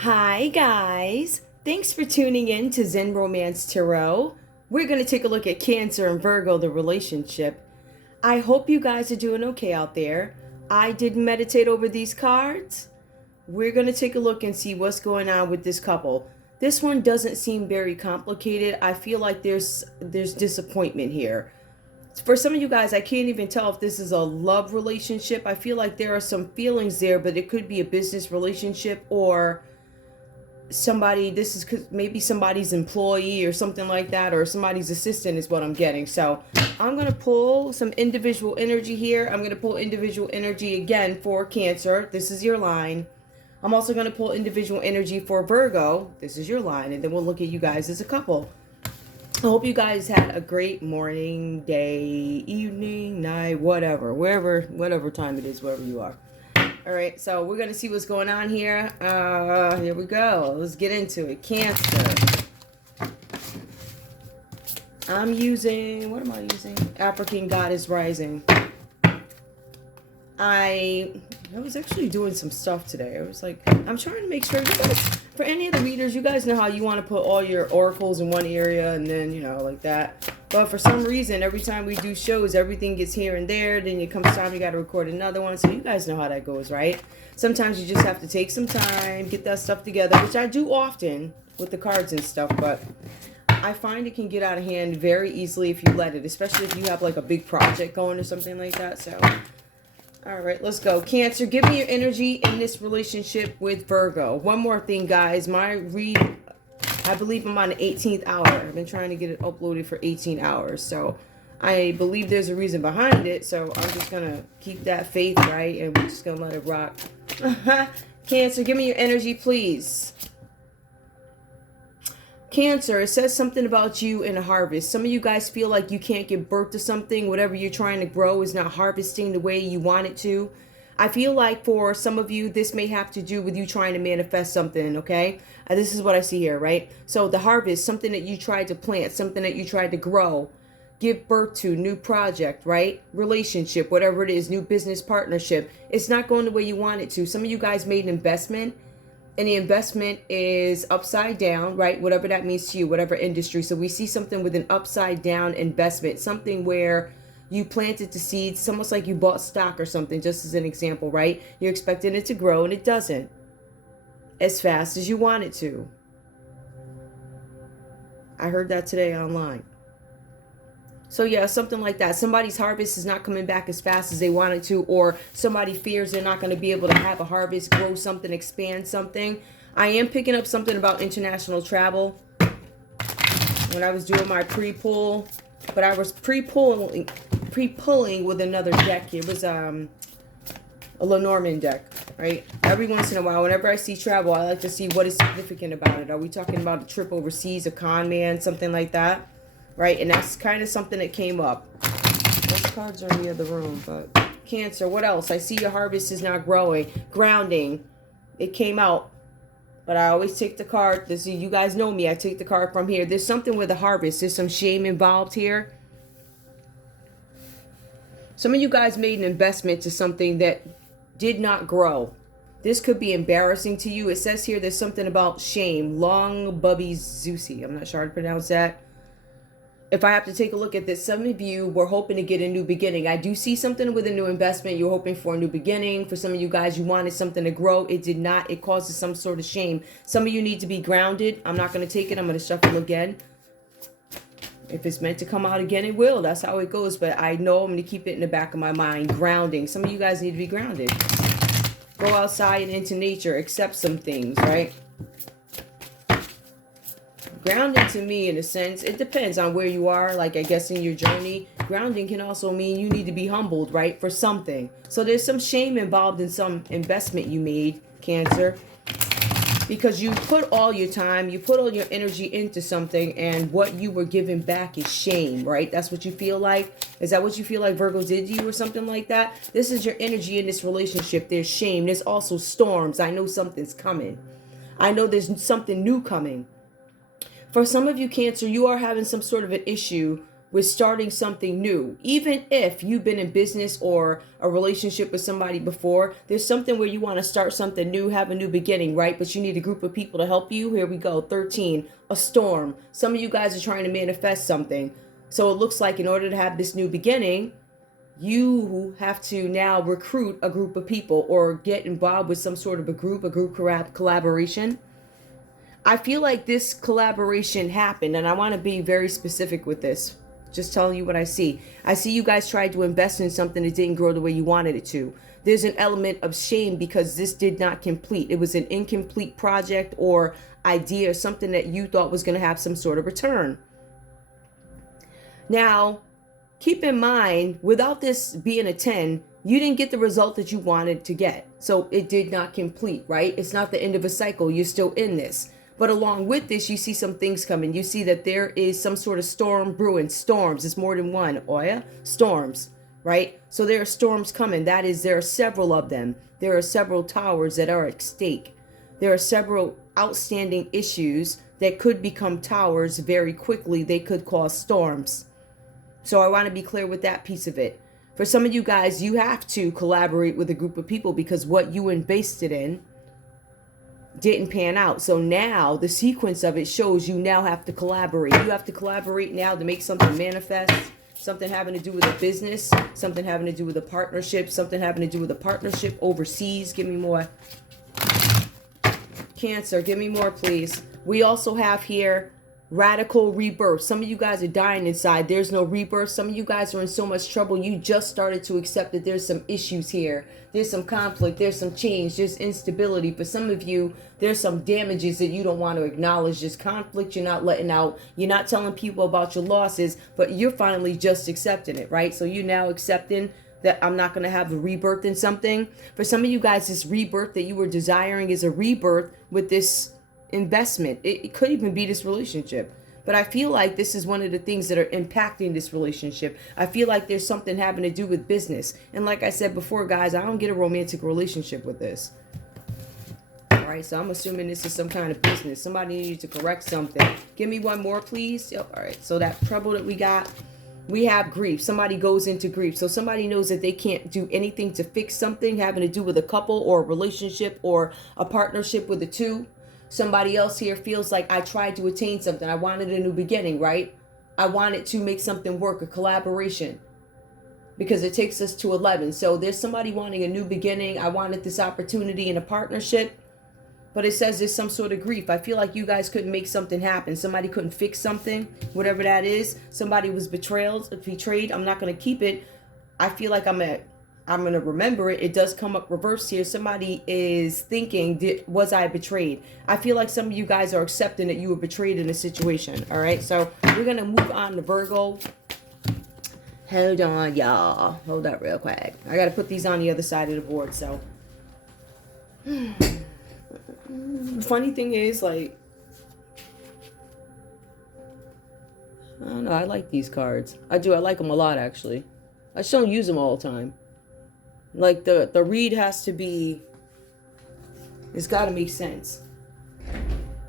Hi guys, thanks for tuning in to Zen Romance Tarot. We're going to take a look at Cancer and Virgo, the relationship. I hope you guys are doing okay out there. I did meditate over these cards. We're going to take a look and see what's going on with this couple. This one doesn't seem very complicated. I feel like there's disappointment here. For some of you guys, I can't even tell if this is a love relationship. I feel like there are some feelings there, but it could be a business relationship or somebody, this is maybe somebody's employee or something like that, or somebody's assistant is what I'm getting. So I'm going to pull some individual energy here. I'm going to pull individual energy again for Cancer. This is your line. I'm also going to pull individual energy for Virgo. This is your line. And then we'll look at you guys as a couple. I hope you guys had a great morning, day, evening, night, whatever time it is, wherever you are. All right, so we're going to see what's going on here. Here we go. Let's get into it. Cancer. I'm using, what am I using? African Goddess Rising. I was actually doing some stuff today. I was like, I'm trying to make sure you guys, for any of the readers, you guys know how you want to put all your oracles in one area and then, like that. But for some reason, every time we do shows, everything gets here and there. Then it comes time, you got to record another one. So you guys know how that goes, right? Sometimes you just have to take some time, get that stuff together, which I do often with the cards and stuff. But I find it can get out of hand very easily if you let it, especially if you have like a big project going or something like that. So, all right, let's go. Cancer, give me your energy in this relationship with Virgo. One more thing, guys. My read, I believe I'm on the 18th hour. I've been trying to get it uploaded for 18 hours. So I believe there's a reason behind it. So I'm just going to keep that faith, right? And we're just going to let it rock. Cancer, give me your energy, please. Cancer, it says something about you in a harvest. Some of you guys feel like you can't give birth to something. Whatever you're trying to grow is not harvesting the way you want it to. I feel like for some of you, this may have to do with you trying to manifest something, okay? This is what I see here, right? So the harvest, something that you tried to plant, something that you tried to grow, give birth to, new project, right? Relationship, whatever it is, new business partnership. It's not going the way you want it to. Some of you guys made an investment, and the investment is upside down, right? Whatever that means to you, whatever industry. So we see something with an upside down investment, something where you planted the seeds. It's almost like you bought stock or something, just as an example, right? You're expecting it to grow and it doesn't as fast as you want it to. I heard that today online. So yeah, something like that. Somebody's harvest is not coming back as fast as they wanted to, or somebody fears they're not going to be able to have a harvest, grow something, expand something. I am picking up something about international travel when I was doing my pre-pull, but I was pre-pulling with another deck. It was a Lenormand deck, right? Every once in a while, whenever I see travel, I like to see what is significant about it. Are we talking about a trip overseas, a con man, something like that? Right, and that's kind of something that came up. Those cards are in the other room, but Cancer, what else? I see your harvest is not growing. Grounding, it came out, but I always take the card. This, you guys know me. I take the card from here. There's something with the harvest. There's some shame involved here. Some of you guys made an investment to something that did not grow. This could be embarrassing to you. It says here there's something about shame. Long Bubby Zusi. I'm not sure how to pronounce that. If I have to take a look at this, some of you were hoping to get a new beginning. I do see something with a new investment. You're hoping for a new beginning. For some of you guys, you wanted something to grow. It did not. It causes some sort of shame. Some of you need to be grounded. I'm not going to take it. I'm going to shuffle again. If it's meant to come out again, it will. That's how it goes. But I know I'm going to keep it in the back of my mind. Grounding. Some of you guys need to be grounded. Go outside and into nature. Accept some things, right? Grounding to me, in a sense, it depends on where you are, like I guess in your journey. Grounding can also mean you need to be humbled, right, for something. So there's some shame involved in some investment you made, Cancer, because you put all your time, you put all your energy into something, and what you were given back is shame, right? That's what you feel like. Is that what you feel like Virgo did to you or something like that? This is your energy in this relationship. There's shame. There's also storms. I know something's coming. I know there's something new coming. For some of you, Cancer, you are having some sort of an issue with starting something new. Even if you've been in business or a relationship with somebody before, there's something where you want to start something new, have a new beginning, right? But you need a group of people to help you. Here we go. 13, a storm. Some of you guys are trying to manifest something. So it looks like in order to have this new beginning, you have to now recruit a group of people or get involved with some sort of a group collaboration. I feel like this collaboration happened, and I want to be very specific with this. Just telling you what I see. I see you guys tried to invest in something that didn't grow the way you wanted it to. There's an element of shame because this did not complete. It was an incomplete project or idea or something that you thought was going to have some sort of return. Now, keep in mind, without this being a 10, you didn't get the result that you wanted to get. So it did not complete, right? It's not the end of a cycle. You're still in this. But along with this, you see some things coming. You see that there is some sort of storm brewing. Storms. It's more than one. Oh yeah? Storms, right? So there are storms coming. That is, there are several of them. There are several towers that are at stake. There are several outstanding issues that could become towers very quickly. They could cause storms. So I want to be clear with that piece of it. For some of you guys, you have to collaborate with a group of people because what you invested in didn't pan out. So now the sequence of it shows you now have to collaborate. You have to collaborate now to make something manifest, something having to do with a business, something having to do with a partnership, something having to do with a partnership overseas. Give me more. Cancer, give me more, please. We also have here radical rebirth. Some of you guys are dying inside. There's no rebirth. Some of you guys are in so much trouble. You just started to accept that there's some issues here. There's some conflict. There's some change. There's instability. For some of you, there's some damages that you don't want to acknowledge. There's conflict you're not letting out. You're not telling people about your losses, but you're finally just accepting it, right? So you're now accepting that I'm not going to have a rebirth in something. For some of you guys, this rebirth that you were desiring is a rebirth with this investment. It could even be this relationship. But I feel like this is one of the things that are impacting this relationship. I feel like there's something having to do with business. And like I said before, guys, I don't get a romantic relationship with this. All right, so I'm assuming this is some kind of business. Somebody needs to correct something. Give me one more, please. Yep. All right, so that trouble that we got, we have grief. Somebody goes into grief. So somebody knows that they can't do anything to fix something having to do with a couple or a relationship or a partnership with the two. Somebody else here feels like I tried to attain something. I wanted a new beginning, right? I wanted to make something work, a collaboration, because it takes us to 11. So there's somebody wanting a new beginning. I wanted this opportunity in a partnership, but it says there's some sort of grief. I feel like you guys couldn't make something happen. Somebody couldn't fix something, whatever that is. Somebody was betrayed. I'm not going to keep it. I feel like I'm going to remember it. It does come up reversed here. Somebody is thinking, was I betrayed? I feel like some of you guys are accepting that you were betrayed in a situation. All right, so we're going to move on to Virgo. Hold on, y'all. Hold up real quick. I got to put these on the other side of the board. So, funny thing is, like, I don't know. I like these cards. I do. I like them a lot, actually. I just don't use them all the time. Like the read has to be, it's got to make sense.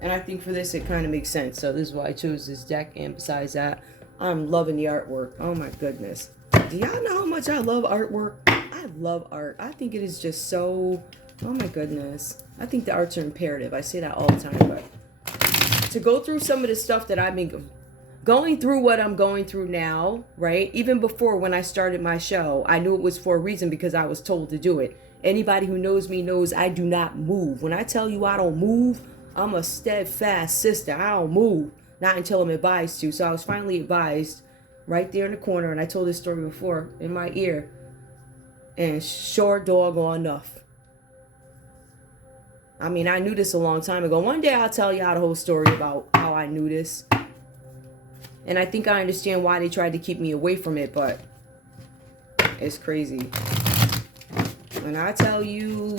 And I think for this, it kind of makes sense. So this is why I chose this deck. And besides that, I'm loving the artwork. Oh my goodness. Do y'all know how much I love artwork? I love art. I think it is just so, oh my goodness. I think the arts are imperative. I say that all the time. But to go through some of the stuff that I've been going through, what I'm going through now, right? Even before, when I started my show, I knew it was for a reason because I was told to do it. Anybody who knows me knows I do not move. When I tell you I don't move, I'm a steadfast sister. I don't move. Not until I'm advised to. So I was finally advised right there in the corner. And I told this story before in my ear. And sure doggone enough. I mean, I knew this a long time ago. One day I'll tell y'all the whole story about how I knew this. And I think I understand why they tried to keep me away from it, but it's crazy. When I tell you,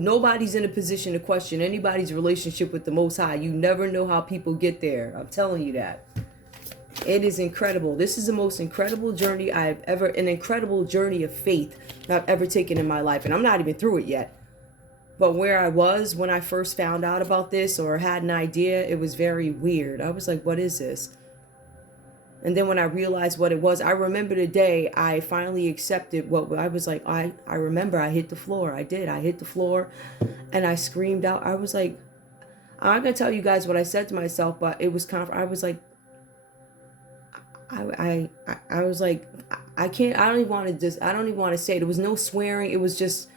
nobody's in a position to question anybody's relationship with the Most High. You never know how people get there. I'm telling you that. It is incredible. This is the most incredible journey an incredible journey of faith that I've ever taken in my life. And I'm not even through it yet. But where I was when I first found out about this or had an idea, it was very weird. I was like, what is this? And then when I realized what it was, I remember the day I finally accepted what I was like. I remember I hit the floor. I did. I hit the floor and I screamed out. I was like, I'm not going to tell you guys what I said to myself, but it was I was like, I was like, I can't, I don't even want to just, I don't even want to say it. There was no swearing. It was just,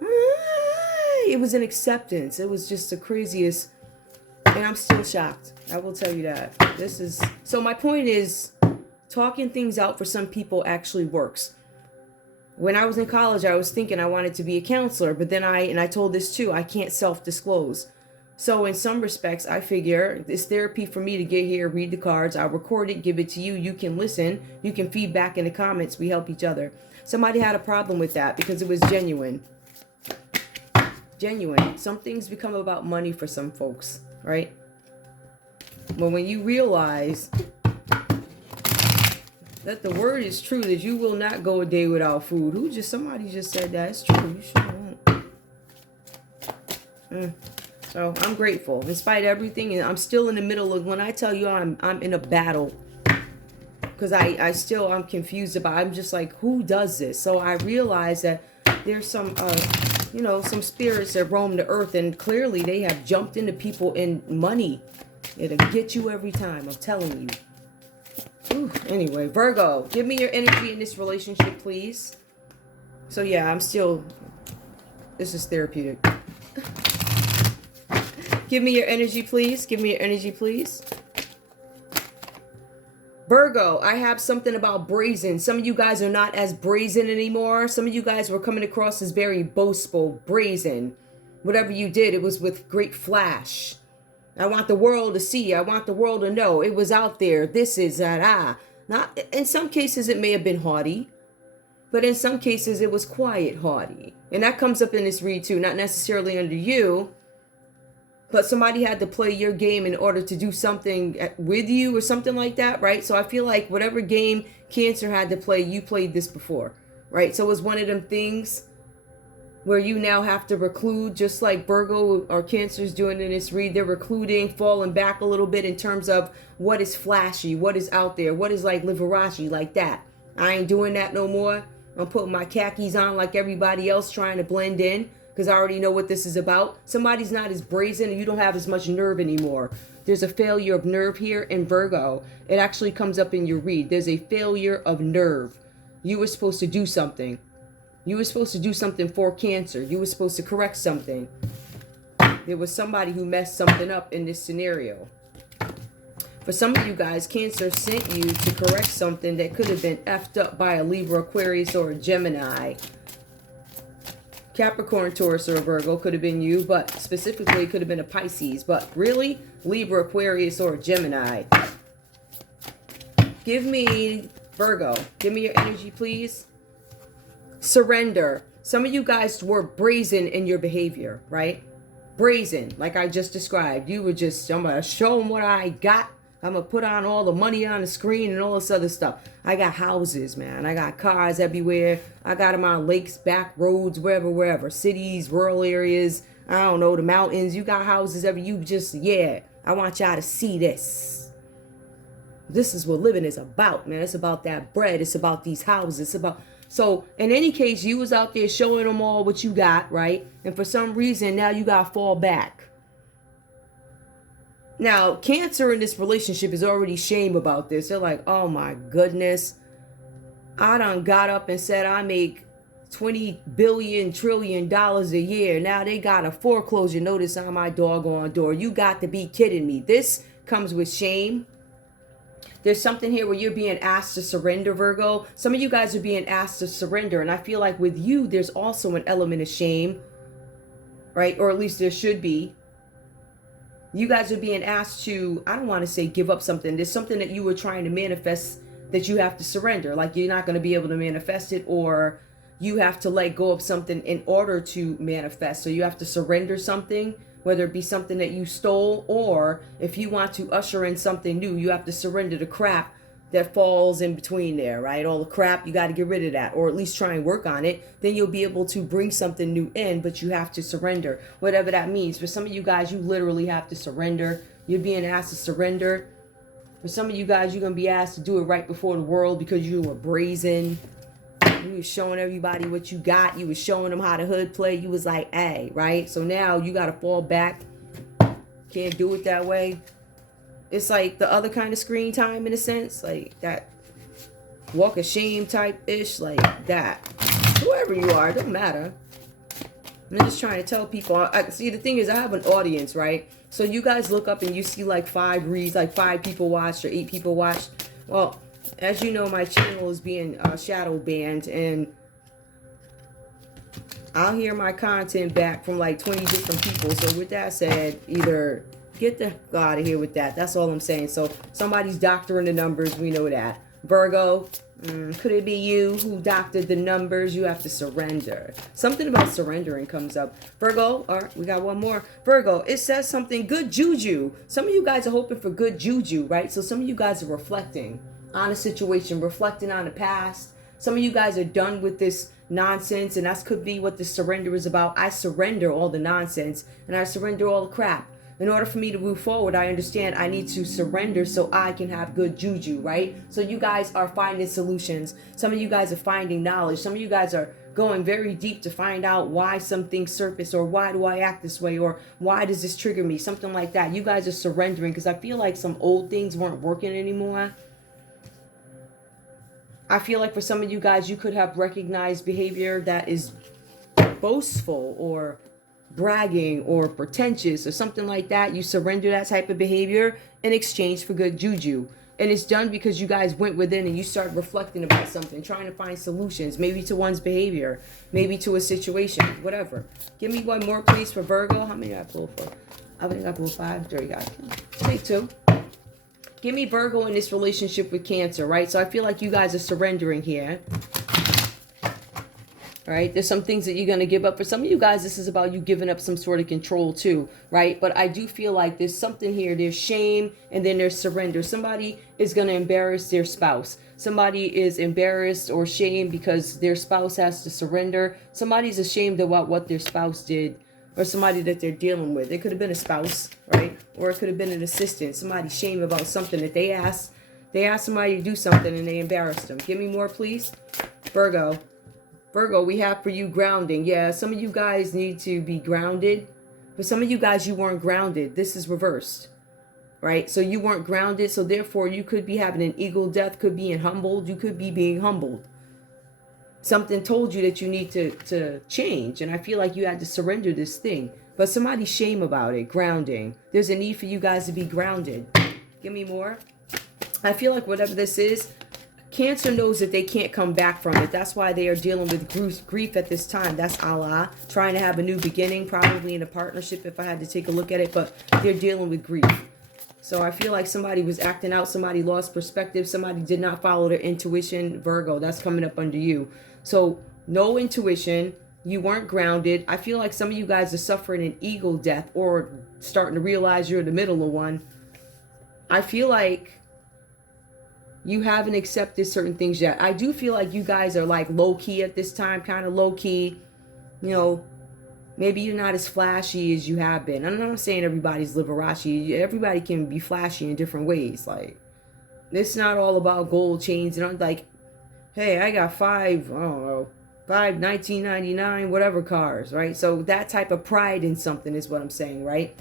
it was an acceptance. It was just the craziest. And I'm still shocked. I will tell you that. This is, so my point is, talking things out for some people actually works. When I was in college, I was thinking I wanted to be a counselor, but then I told this too, I can't self-disclose. So in some respects, I figure it's therapy for me to get here, read the cards, I'll record it, give it to you, you can listen, you can feedback in the comments, we help each other. Somebody had a problem with that because it was genuine. Genuine. Some things become about money for some folks, right? But when you realize that the word is true, that you will not go a day without food. Somebody just said that. It's true. You sure won't. So I'm grateful. In spite of everything, and I'm still in the middle of, when I tell you I'm in a battle. Because I'm confused about, I'm just like, who does this? So I realize that there's some, some spirits that roam the earth, and clearly they have jumped into people in money. It'll get you every time, I'm telling you. Ooh, anyway, Virgo, give me your energy in this relationship, please. So yeah, this is therapeutic. Give me your energy, please. Give me your energy, please. Virgo, I have something about brazen. Some of you guys are not as brazen anymore. Some of you guys were coming across as very boastful, brazen. Whatever you did, it was with great flash. I want the world to see. I want the world to know. It was out there. This is that. Not, in some cases, it may have been haughty. But in some cases, it was quiet haughty. And that comes up in this read too. Not necessarily under you. But somebody had to play your game in order to do something with you or something like that, right? So I feel like whatever game Cancer had to play, you played this before, right? So it was one of them things where you now have to reclude, just like Virgo or Cancer's doing in this read. They're recluding, falling back a little bit in terms of what is flashy, what is out there, what is like Liberace, like that. I ain't doing that no more. I'm putting my khakis on like everybody else, trying to blend in. Because I already know what this is about. Somebody's not as brazen and you don't have as much nerve anymore. There's a failure of nerve here in Virgo. It actually comes up in your read. There's a failure of nerve. You were supposed to do something. You were supposed to do something for Cancer. You were supposed to correct something. There was somebody who messed something up in this scenario. For some of you guys, Cancer sent you to correct something that could have been effed up by a Libra, Aquarius, or a Gemini. Capricorn, Taurus, or a Virgo could have been you, but specifically it could have been a Pisces. But really, Libra, Aquarius, or a Gemini. Give me, Virgo, give me your energy, please. Surrender. Some of you guys were brazen in your behavior, right? Brazen, like I just described. You were just, I'm going to show them what I got. I'm going to put on all the money on the screen and all this other stuff. I got houses, man. I got cars everywhere. I got them on lakes, back roads, wherever. Cities, rural areas. I don't know, the mountains. You got houses everywhere. You just, yeah. I want y'all to see this. This is what living is about, man. It's about that bread. It's about these houses. It's about... So, in any case, you was out there showing them all what you got, right? And for some reason, now you got to fall back. Now, Cancer in this relationship is already shame about this. They're like, oh my goodness. I done got up and said I make $20 billion, trillion a year. Now they got a foreclosure notice on my doggone door. You got to be kidding me. This comes with shame. There's something here where you're being asked to surrender, Virgo. Some of you guys are being asked to surrender. And I feel like with you, there's also an element of shame, right? Or at least there should be. You guys are being asked to, I don't want to say give up something. There's something that you were trying to manifest that you have to surrender. Like you're not going to be able to manifest it, or you have to let go of something in order to manifest. So you have to surrender something, whether it be something that you stole, or if you want to usher in something new, you have to surrender the crap that falls in between there, right? All the crap, you got to get rid of that, or at least try and work on it. Then you'll be able to bring something new in, but you have to surrender, whatever that means. For some of you guys, you literally have to surrender. You're being asked to surrender. For some of you guys, you're going to be asked to do it right before the world because you were brazen. You was showing everybody what you got. You was showing them how the hood play. You was like, hey, right? So now you got to fall back. Can't do it that way. It's like the other kind of screen time in a sense. Like that walk of shame type-ish. Like that. Whoever you are, it don't matter. I'm just trying to tell people. See, the thing is, I have an audience, right? So you guys look up and you see like 5 reads, like 5 people watched or 8 people watched. Well, as you know, my channel is being shadow banned, and I'll hear my content back from like 20 different people. So with that said, either get the hell out of here with that. That's all I'm saying. So somebody's doctoring the numbers. We know that. Virgo, could it be you who doctored the numbers? You have to surrender. Something about surrendering comes up. Virgo, all right, we got one more. Virgo, it says something, good juju. Some of you guys are hoping for good juju, right? So some of you guys are reflecting on a situation, reflecting on the past. Some of you guys are done with this nonsense, and that could be what the surrender is about. I surrender all the nonsense, and I surrender all the crap. In order for me to move forward, I understand I need to surrender so I can have good juju, right? So you guys are finding solutions. Some of you guys are finding knowledge. Some of you guys are going very deep to find out why some things surface, or why do I act this way, or why does this trigger me, something like that. You guys are surrendering because I feel like some old things weren't working anymore. I feel like for some of you guys, you could have recognized behavior that is boastful or bragging or pretentious or something like that. You surrender that type of behavior in exchange for good juju. And it's done because you guys went within and you started reflecting about something, trying to find solutions, maybe to one's behavior, maybe to a situation, whatever. Give me one more, please, for Virgo. How many did I pull for? I think I pulled 5. There you go. Take 2. Give me Virgo in this relationship with Cancer, right? So I feel like you guys are surrendering here. All right, there's some things that you're going to give up. For some of you guys, this is about you giving up some sort of control too, right? But I do feel like there's something here. There's shame, and then there's surrender. Somebody is going to embarrass their spouse. Somebody is embarrassed or shamed because their spouse has to surrender. Somebody's ashamed about what their spouse did, or somebody that they're dealing with. It could have been a spouse, right? Or it could have been an assistant. Somebody's shame about something that they asked. They asked somebody to do something and they embarrassed them. Give me more, please. Virgo. Virgo, we have for you grounding. Yeah, some of you guys need to be grounded. For some of you guys, you weren't grounded. This is reversed, right? So you weren't grounded. So therefore, you could be having an ego death, could be humbled. You could be being humbled. Something told you that you need to change. And I feel like you had to surrender this thing. But somebody's shame about it. Grounding. There's a need for you guys to be grounded. Give me more. I feel like whatever this is, Cancer knows that they can't come back from it. That's why they are dealing with grief at this time. That's Allah. Trying to have a new beginning, probably in a partnership if I had to take a look at it. But they're dealing with grief. So I feel like somebody was acting out. Somebody lost perspective. Somebody did not follow their intuition. Virgo, that's coming up under you. So no intuition. You weren't grounded. I feel like some of you guys are suffering an ego death or starting to realize you're in the middle of one. I feel like you haven't accepted certain things yet. I do feel like you guys are like low-key at this time, kind of low-key. You know, maybe you're not as flashy as you have been. I'm not saying everybody's Liberace. Everybody can be flashy in different ways. Like, it's not all about gold chains. And I'm like, hey, I got 5 1999 whatever cars, right? So that type of pride in something is what I'm saying, right?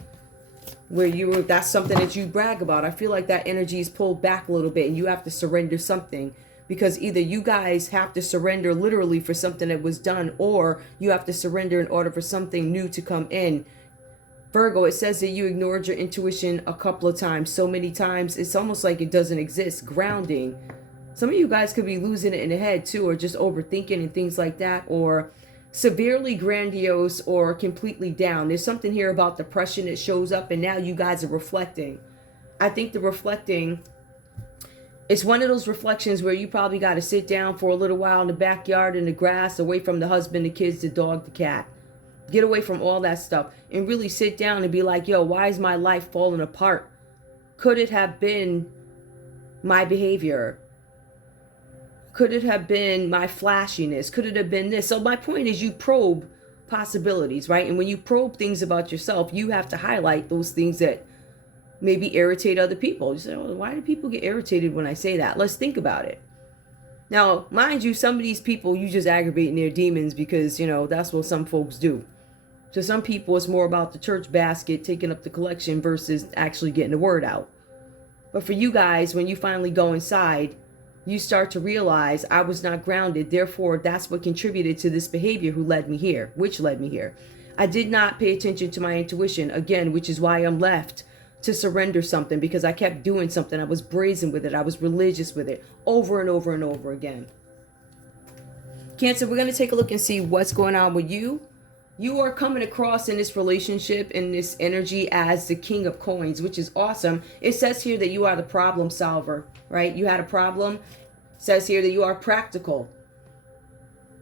Where that's something that you brag about. I feel like that energy is pulled back a little bit and you have to surrender something, because either you guys have to surrender literally for something that was done, or you have to surrender in order for something new to come in. Virgo, it says that you ignored your intuition a couple of times, so many times it's almost like it doesn't exist. Grounding. Some of you guys could be losing it in the head too, or just overthinking and things like that, or severely grandiose or completely down. There's something here about depression that shows up, and now you guys are reflecting. I think the reflecting, it's one of those reflections where you probably got to sit down for a little while in the backyard, in the grass, away from the husband, the kids, the dog, the cat. Get away from all that stuff and really sit down and be like, yo, why is my life falling apart? Could it have been my behavior? Could it have been my flashiness? Could it have been this? So my point is, you probe possibilities, right? And when you probe things about yourself, you have to highlight those things that maybe irritate other people. You say, oh, why do people get irritated when I say that? Let's think about it. Now, mind you, some of these people, you just aggravating their demons because, that's what some folks do. To some people, it's more about the church basket taking up the collection versus actually getting the word out. But for you guys, when you finally go inside, you start to realize I was not grounded. Therefore, that's what contributed to this behavior which led me here. I did not pay attention to my intuition, again, which is why I'm left to surrender something, because I kept doing something. I was brazen with it. I was religious with it over and over and over again. Cancer, we're going to take a look and see what's going on with you. You are coming across in this relationship, in this energy, as the King of Coins, which is awesome. It says here that you are the problem solver, right? You had a problem. It says here that you are practical.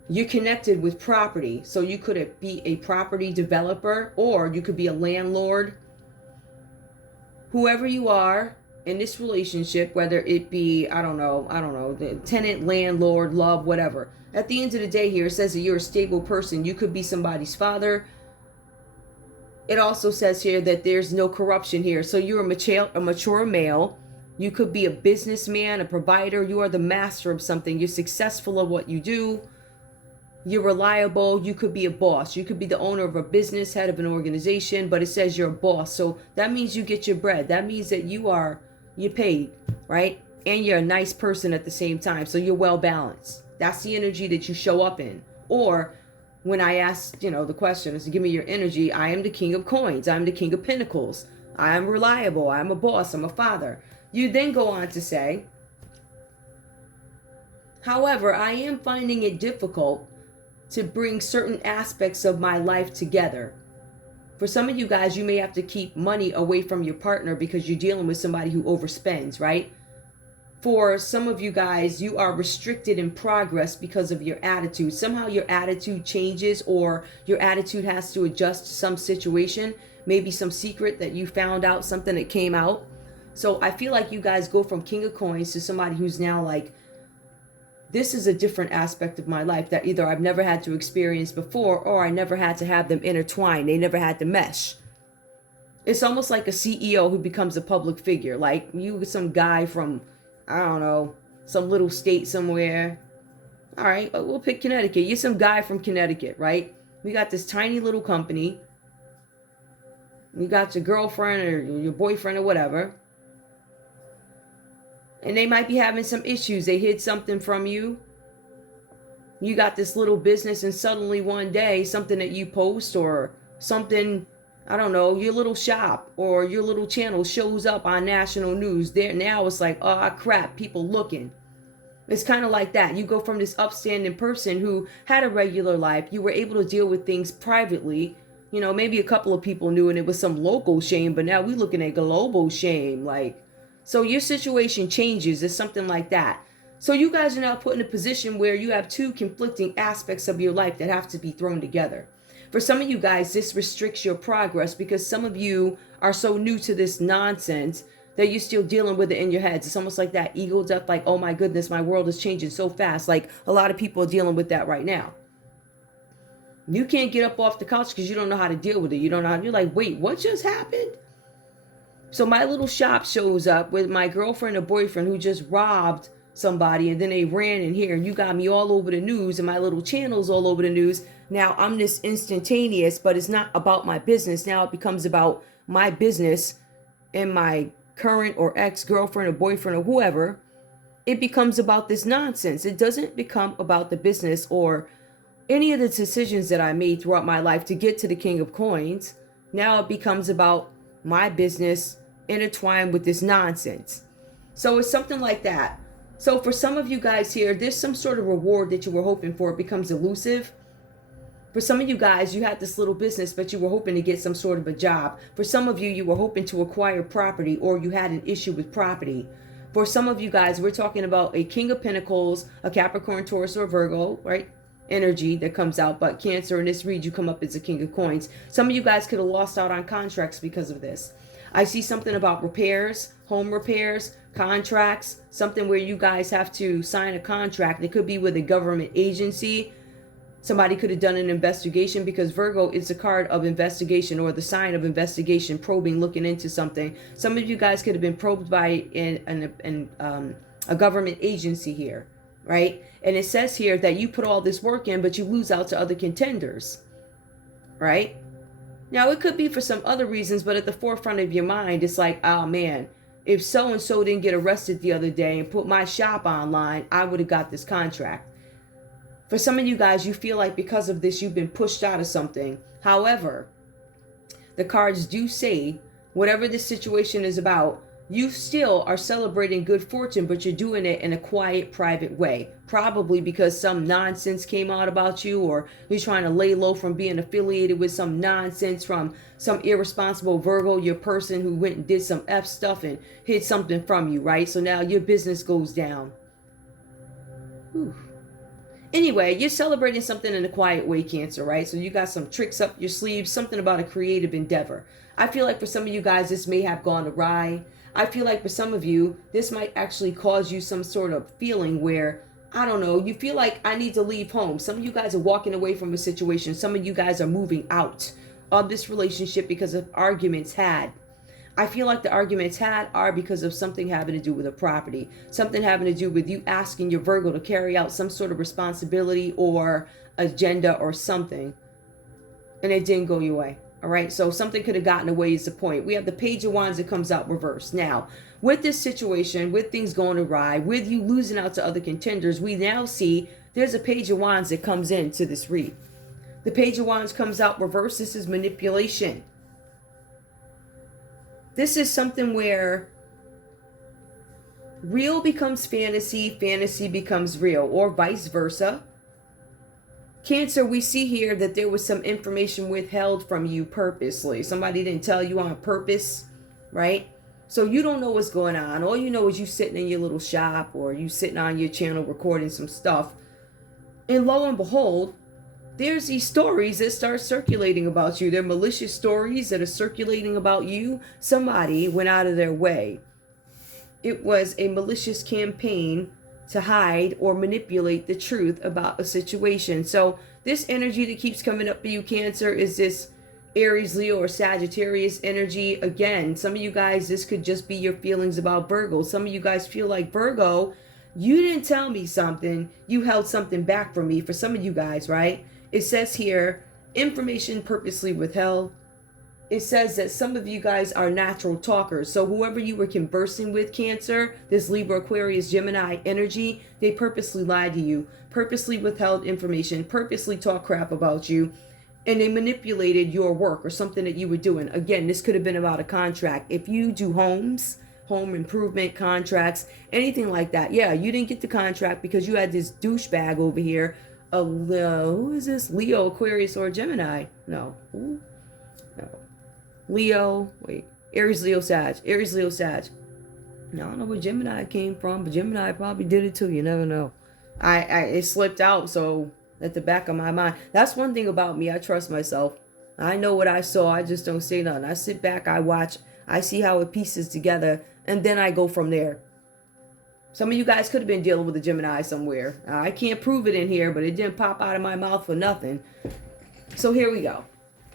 You're connected with property. So you could be a property developer, or you could be a landlord. Whoever you are in this relationship, whether it be, I don't know, the tenant, landlord, love, whatever. At the end of the day here, it says that you're a stable person. You could be somebody's father. It also says here that there's no corruption here. So you're a mature male. You could be a businessman, a provider. You are the master of something. You're successful at what you do. You're reliable. You could be a boss. You could be the owner of a business, head of an organization, but it says you're a boss. So that means you get your bread. That means that you're paid, right? And you're a nice person at the same time. So you're well balanced. That's the energy that you show up in. Or when I asked, the question is, give me your energy. I am the King of Coins. I'm the King of Pentacles. I am reliable. I'm a boss. I'm a father. You then go on to say, however, I am finding it difficult to bring certain aspects of my life together. For some of you guys, you may have to keep money away from your partner because you're dealing with somebody who overspends, right? For some of you guys, you are restricted in progress because of your attitude. Somehow your attitude changes, or your attitude has to adjust to some situation, maybe some secret that you found out, something that came out. So I feel like you guys go from King of Coins to somebody who's now like, this is a different aspect of my life that either I've never had to experience before, or I never had to have them intertwine. They never had to mesh. It's almost like a CEO who becomes a public figure. Like you, some guy from, I don't know, some little state somewhere. All right, we'll pick Connecticut. You're some guy from Connecticut, right? We got this tiny little company. You got your girlfriend or your boyfriend or whatever. And they might be having some issues. They hid something from you. You got this little business, and suddenly one day, something that you post or something, I don't know, your little shop or your little channel shows up on national news. There now it's like, oh crap, people looking. It's kind of like that. You go from this upstanding person who had a regular life. You were able to deal with things privately. Maybe a couple of people knew and it was some local shame, but now we're looking at global shame. So your situation changes. It's something like that. So you guys are now put in a position where you have two conflicting aspects of your life that have to be thrown together. For some of you guys, this restricts your progress because some of you are so new to this nonsense that you're still dealing with it in your heads. It's almost like that ego death, like, oh my goodness, my world is changing so fast. Like a lot of people are dealing with that right now. You can't get up off the couch because you don't know how to deal with it. You don't know. You're like, wait, what just happened? So my little shop shows up with my girlfriend or boyfriend who just robbed somebody, and then they ran in here, and you got me all over the news, and my little channel's all over the news. Now I'm this instantaneous, but it's not about my business. Now it becomes about my business and my current or ex-girlfriend or boyfriend or whoever. It becomes about this nonsense. It doesn't become about the business or any of the decisions that I made throughout my life to get to the King of Coins. Now it becomes about my business intertwined with this nonsense. So it's something like that. So for some of you guys here, there's some sort of reward that you were hoping for. It becomes elusive. For some of you guys, you had this little business, but you were hoping to get some sort of a job. For some of you, you were hoping to acquire property, or you had an issue with property. For some of you guys, we're talking about a King of Pentacles, a Capricorn, Taurus, or Virgo, right? Energy that comes out. But Cancer, in this read, you come up as a King of Coins. Some of you guys could have lost out on contracts because of this. I see something about repairs, home repairs, contracts, something where you guys have to sign a contract. It could be with a government agency, Somebody could have done an investigation, because Virgo is a card of investigation, or the sign of investigation, probing, looking into something. Some of you guys could have been probed by a government agency here, right? And it says here that you put all this work in, but you lose out to other contenders, right? Now, it could be for some other reasons, but at the forefront of your mind, it's like, oh man, if so-and-so didn't get arrested the other day and put my shop online, I would have got this contract. For some of you guys, you feel like because of this, you've been pushed out of something. However, the cards do say, whatever this situation is about, you still are celebrating good fortune, but you're doing it in a quiet, private way. Probably because some nonsense came out about you, or you're trying to lay low from being affiliated with some nonsense from some irresponsible Virgo, your person who went and did some F stuff and hid something from you, right? So now your business goes down. Whew. Anyway, you're celebrating something in a quiet way, Cancer, right? So you got some tricks up your sleeve, something about a creative endeavor. I feel like for some of you guys, this may have gone awry. I feel like for some of you, this might actually cause you some sort of feeling where, I don't know, you feel like I need to leave home. Some of you guys are walking away from a situation. Some of you guys are moving out of this relationship because of arguments had. I feel like the arguments had are because of something having to do with a property, something having to do with you asking your Virgo to carry out some sort of responsibility or agenda or something, and it didn't go your way. All right, so something could have gotten away is the point. We have the Page of Wands that comes out reversed. Now, with this situation, with things going awry, with you losing out to other contenders, we now see there's a Page of Wands that comes into this read. The Page of Wands comes out reversed. This is manipulation. This is something where real becomes fantasy, fantasy becomes real, or vice versa. Cancer, we see here that there was some information withheld from you purposely. Somebody didn't tell you on purpose, right? So you don't know what's going on. All you know is you sitting in your little shop, or you sitting on your channel recording some stuff. And lo and behold, there's these stories that start circulating about you. They're malicious stories that are circulating about you. Somebody went out of their way. It was a malicious campaign to hide or manipulate the truth about a situation. So this energy that keeps coming up for you, Cancer, is this Aries, Leo, or Sagittarius energy. Again, some of you guys, this could just be your feelings about Virgo. Some of you guys feel like, Virgo, you didn't tell me something. You held something back from me. For some of you guys, right? It says here, information purposely withheld. It says that some of you guys are natural talkers. So whoever you were conversing with, Cancer, this Libra, Aquarius, Gemini energy, they purposely lied to you, purposely withheld information, purposely talked crap about you, and they manipulated your work or something that you were doing. Again, this could have been about a contract. If you do homes, home improvement contracts, anything like that, yeah, you didn't get the contract because you had this douchebag over here. Who is this? Leo, Aquarius, or Gemini? No. Ooh. No. Leo. Wait. Aries, Leo, Sag. Aries, Leo, Sag. Now, I don't know where Gemini came from, but Gemini probably did it too. You never know. It slipped out, so at the back of my mind. That's one thing about me. I trust myself. I know what I saw. I just don't say nothing. I sit back. I watch. I see how it pieces together, and then I go from there. Some of you guys could have been dealing with a Gemini somewhere. I can't prove it in here, but it didn't pop out of my mouth for nothing. So here we go.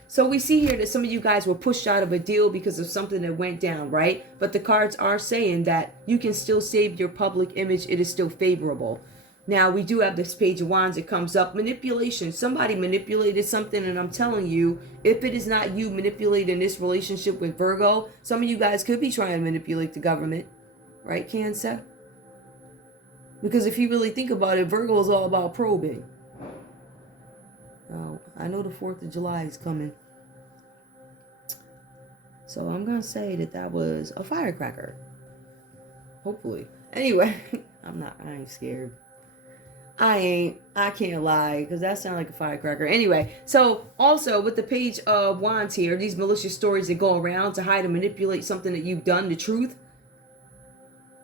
So we see here that some of you guys were pushed out of a deal because of something that went down, right? But the cards are saying that you can still save your public image. It is still favorable. Now, we do have this Page of Wands that comes up. Manipulation. Somebody manipulated something, and I'm telling you, if it is not you manipulating this relationship with Virgo, some of you guys could be trying to manipulate the government, right, Cancer? Because if you really think about it, Virgo is all about probing. Oh, I know the 4th of July is coming. So I'm going to say that that was a firecracker. Hopefully. Anyway, I ain't scared. I can't lie, because that sounds like a firecracker. Anyway, so also with the Page of Wands here, these malicious stories that go around to hide and manipulate something that you've done, the truth.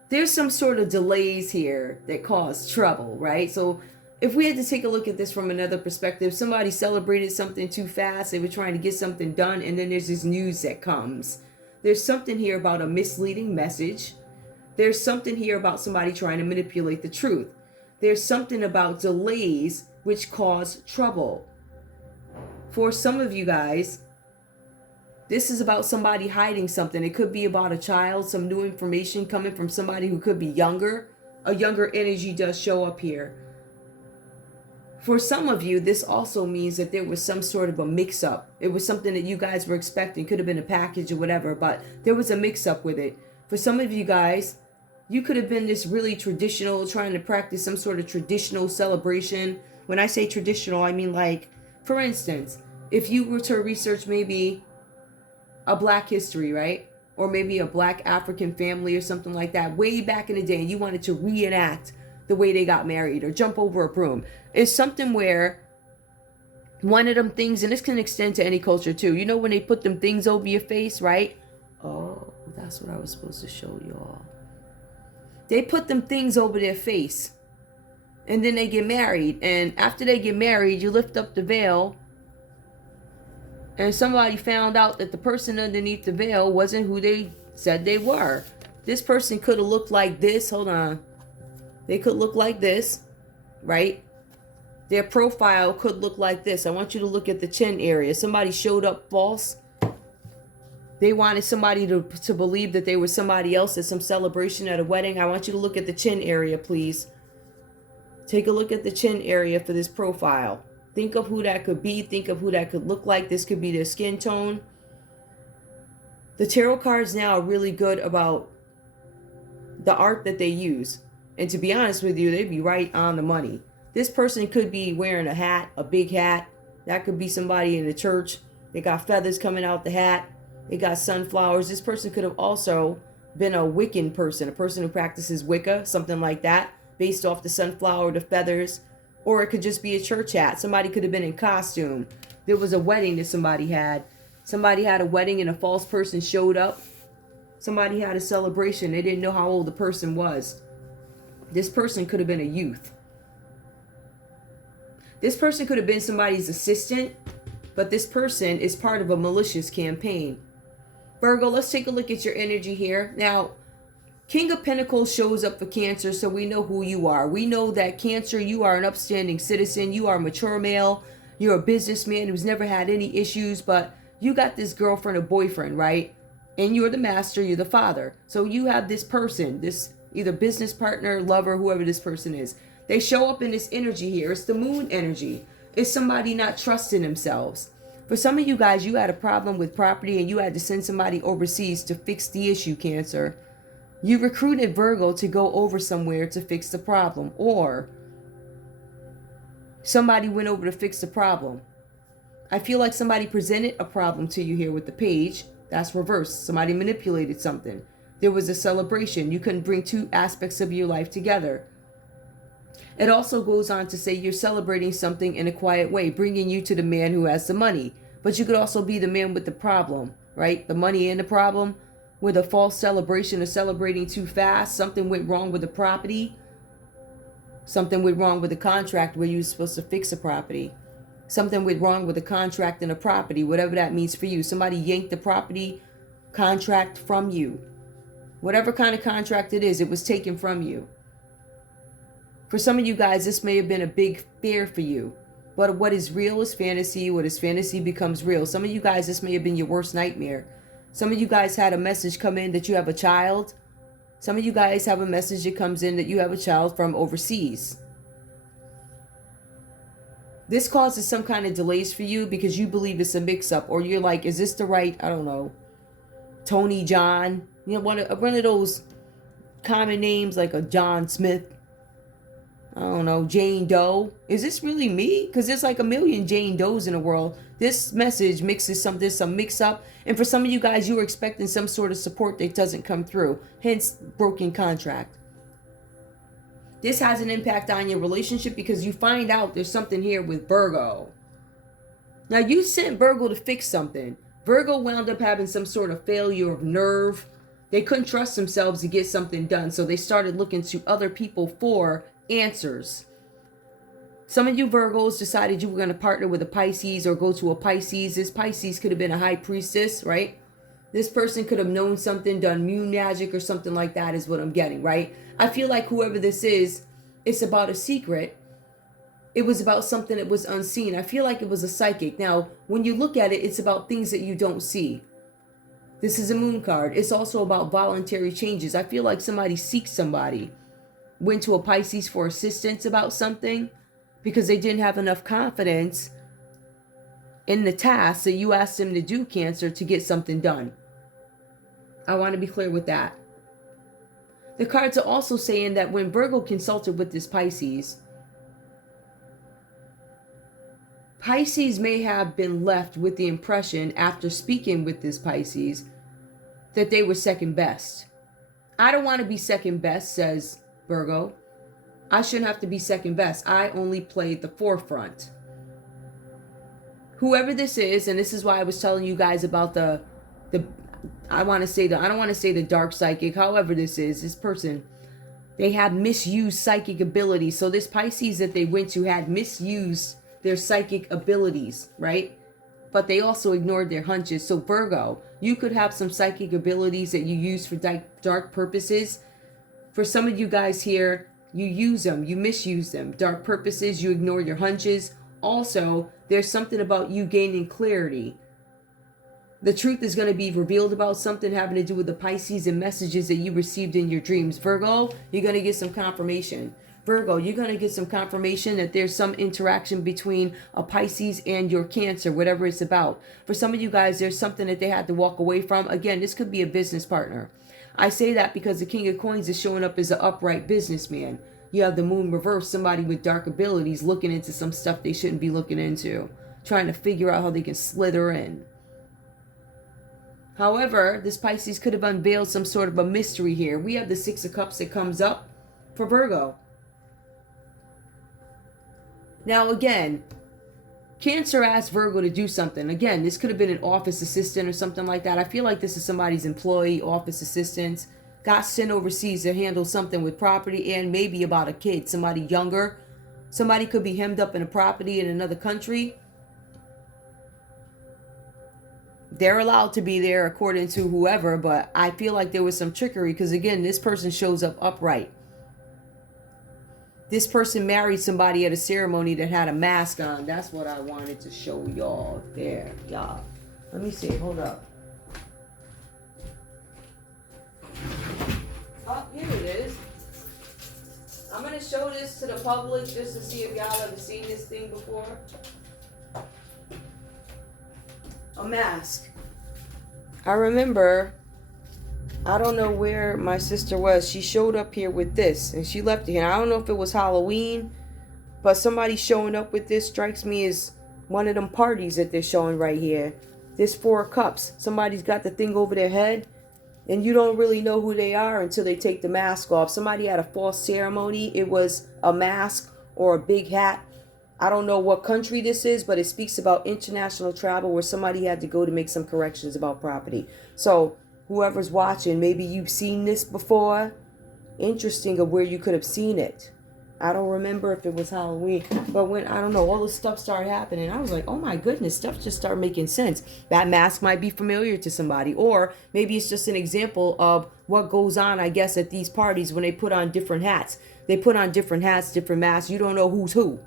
There's some sort of delays here that cause trouble, right? So if we had to take a look at this from another perspective, somebody celebrated something too fast. They were trying to get something done, and then there's this news that comes. There's something here about a misleading message. There's something here about somebody trying to manipulate the truth. There's something about delays which cause trouble. For some of you guys, this is about somebody hiding something. It could be about a child, some new information coming from somebody who could be younger. A younger energy does show up here. For some of you, this also means that there was some sort of a mix-up. It was something that you guys were expecting. Could have been a package or whatever, but there was a mix-up with it. For some of you guys, you could have been this really traditional, trying to practice some sort of traditional celebration. When I say traditional, I mean like, for instance, if you were to research maybe a Black history, right? Or maybe a Black African family or something like that, way back in the day, and you wanted to reenact the way they got married or jump over a broom. It's something where one of them things, and this can extend to any culture too. You know when they put them things over your face, right? Oh, that's what I was supposed to show y'all. They put them things over their face. And then they get married. And after they get married, you lift up the veil. And somebody found out that the person underneath the veil wasn't who they said they were. This person could have looked like this. Hold on. They could look like this, right? Their profile could look like this. I want you to look at the chin area. Somebody showed up false. They wanted somebody to believe that they were somebody else at some celebration at a wedding. I want you to look at the chin area, please. Take a look at the chin area for this profile. Think of who that could be. Think of who that could look like. This could be their skin tone. The tarot cards now are really good about the art that they use. And to be honest with you, they'd be right on the money. This person could be wearing a hat, a big hat. That could be somebody in the church. They got feathers coming out the hat. They got sunflowers. This person could have also been a Wiccan person, a person who practices Wicca, something like that, based off the sunflower, the feathers. Or it could just be a church hat. Somebody could have been in costume. There was a wedding that somebody had. Somebody had a wedding and a false person showed up. Somebody had a celebration. They didn't know how old the person was. This person could have been a youth. This person could have been somebody's assistant, but this person is part of a malicious campaign. Virgo, let's take a look at your energy here. Now, King of Pentacles shows up for Cancer, so we know who you are. We know that Cancer, you are an upstanding citizen. You are a mature male. You're a businessman who's never had any issues, but you got this girlfriend or boyfriend, right? And you're the master, you're the father. So you have this person, this either business partner, lover, whoever this person is. They show up in this energy here. It's the moon energy. It's somebody not trusting themselves. For some of you guys, you had a problem with property and you had to send somebody overseas to fix the issue, Cancer. You recruited Virgo to go over somewhere to fix the problem. Or somebody went over to fix the problem. I feel like somebody presented a problem to you here with the page. That's reversed. Somebody manipulated something. There was a celebration. You couldn't bring two aspects of your life together. It also goes on to say you're celebrating something in a quiet way, bringing you to the man who has the money. But you could also be the man with the problem, right? The money and the problem. With a false celebration or celebrating too fast. Something went wrong with the property. Something went wrong with the contract where you were supposed to fix a property. Something went wrong with the contract and a property, whatever that means for you. Somebody yanked the property contract from you. Whatever kind of contract it is, it was taken from you. For some of you guys, this may have been a big fear for you. But what is real is fantasy. What is fantasy becomes real. Some of you guys, this may have been your worst nightmare. Some of you guys had a message come in that you have a child. Some of you guys have a message that comes in that you have a child from overseas. This causes some kind of delays for you because you believe it's a mix-up. Or you're like, is this the right, I don't know, Tony John? You know, one of those common names like a John Smith. I don't know, Jane Doe. Is this really me? Because there's like a million Jane Does in the world. This message mixes some mix up. And for some of you guys, you were expecting some sort of support that doesn't come through. Hence, broken contract. This has an impact on your relationship because you find out there's something here with Virgo. Now, you sent Virgo to fix something. Virgo wound up having some sort of failure of nerve. They couldn't trust themselves to get something done. So they started looking to other people for answers. Some of you Virgos decided you were going to partner with a Pisces or go to a Pisces. This Pisces could have been a high priestess, right? This person could have known something, done moon magic or something like that is what I'm getting, right? I feel like whoever this is, it's about a secret. it was about something that was unseen. I feel like it was a psychic. Now, when you look at it, it's about things that you don't see. This is a moon card. It's also about voluntary changes. I feel like somebody seeks somebody. Went to a Pisces for assistance about something because they didn't have enough confidence in the task that you asked them to do, Cancer, to get something done. I want to be clear with that. The cards are also saying that when Virgo consulted with this Pisces, Pisces may have been left with the impression after speaking with this Pisces that they were second best. I don't want to be second best, says Virgo. I shouldn't have to be second best. I only played the forefront. Whoever this is, and this is why I was telling you guys about the I don't want to say the dark psychic, however this person, they have misused psychic abilities. So this Pisces that they went to had misused their psychic abilities, right? But they also ignored their hunches. So Virgo, you could have some psychic abilities that you use for dark purposes. For some of you guys here, you use them, you misuse them. Dark purposes, you ignore your hunches. Also, there's something about you gaining clarity. The truth is going to be revealed about something having to do with the Pisces and messages that you received in your dreams. Virgo, you're going to get some confirmation. Virgo, you're going to get some confirmation that there's some interaction between a Pisces and your Cancer, whatever it's about. For some of you guys, there's something that they had to walk away from. Again, this could be a business partner. I say that because the King of Coins is showing up as an upright businessman. You have the moon reversed, somebody with dark abilities looking into some stuff they shouldn't be looking into, trying to figure out how they can slither in. However, this Pisces could have unveiled some sort of a mystery here. We have the Six of Cups that comes up for Virgo. Now again, Cancer asked Virgo to do something. Again, this could have been an office assistant or something like that. I feel like this is somebody's employee, office assistant, got sent overseas to handle something with property and maybe about a kid, somebody younger. Somebody could be hemmed up in a property in another country. They're allowed to be there according to whoever, but I feel like there was some trickery because, again, this person shows up upright. This person married somebody at a ceremony that had a mask on. That's what I wanted to show y'all there, y'all. Let me see. Hold up. Oh, here it is. I'm going to show this to the public just to see if y'all ever seen this thing before. A mask. I remember, I don't know where my sister was. She showed up here with this and she left it here. I don't know if it was Halloween, but somebody showing up with this strikes me as one of them parties that they're showing right here. This Four of Cups. Somebody's got the thing over their head and you don't really know who they are until they take the mask off. Somebody had a false ceremony. It was a mask or a big hat. I don't know what country this is, but it speaks about international travel where somebody had to go to make some corrections about property. So whoever's watching, maybe you've seen this before. Interesting of where you could have seen it. I don't remember if it was Halloween, but when, I don't know, all this stuff started happening, I was like, oh my goodness, stuff just started making sense. That mask might be familiar to somebody, or maybe it's just an example of what goes on, I guess, at these parties when they put on different hats. They put on different hats, different masks. You don't know who's who.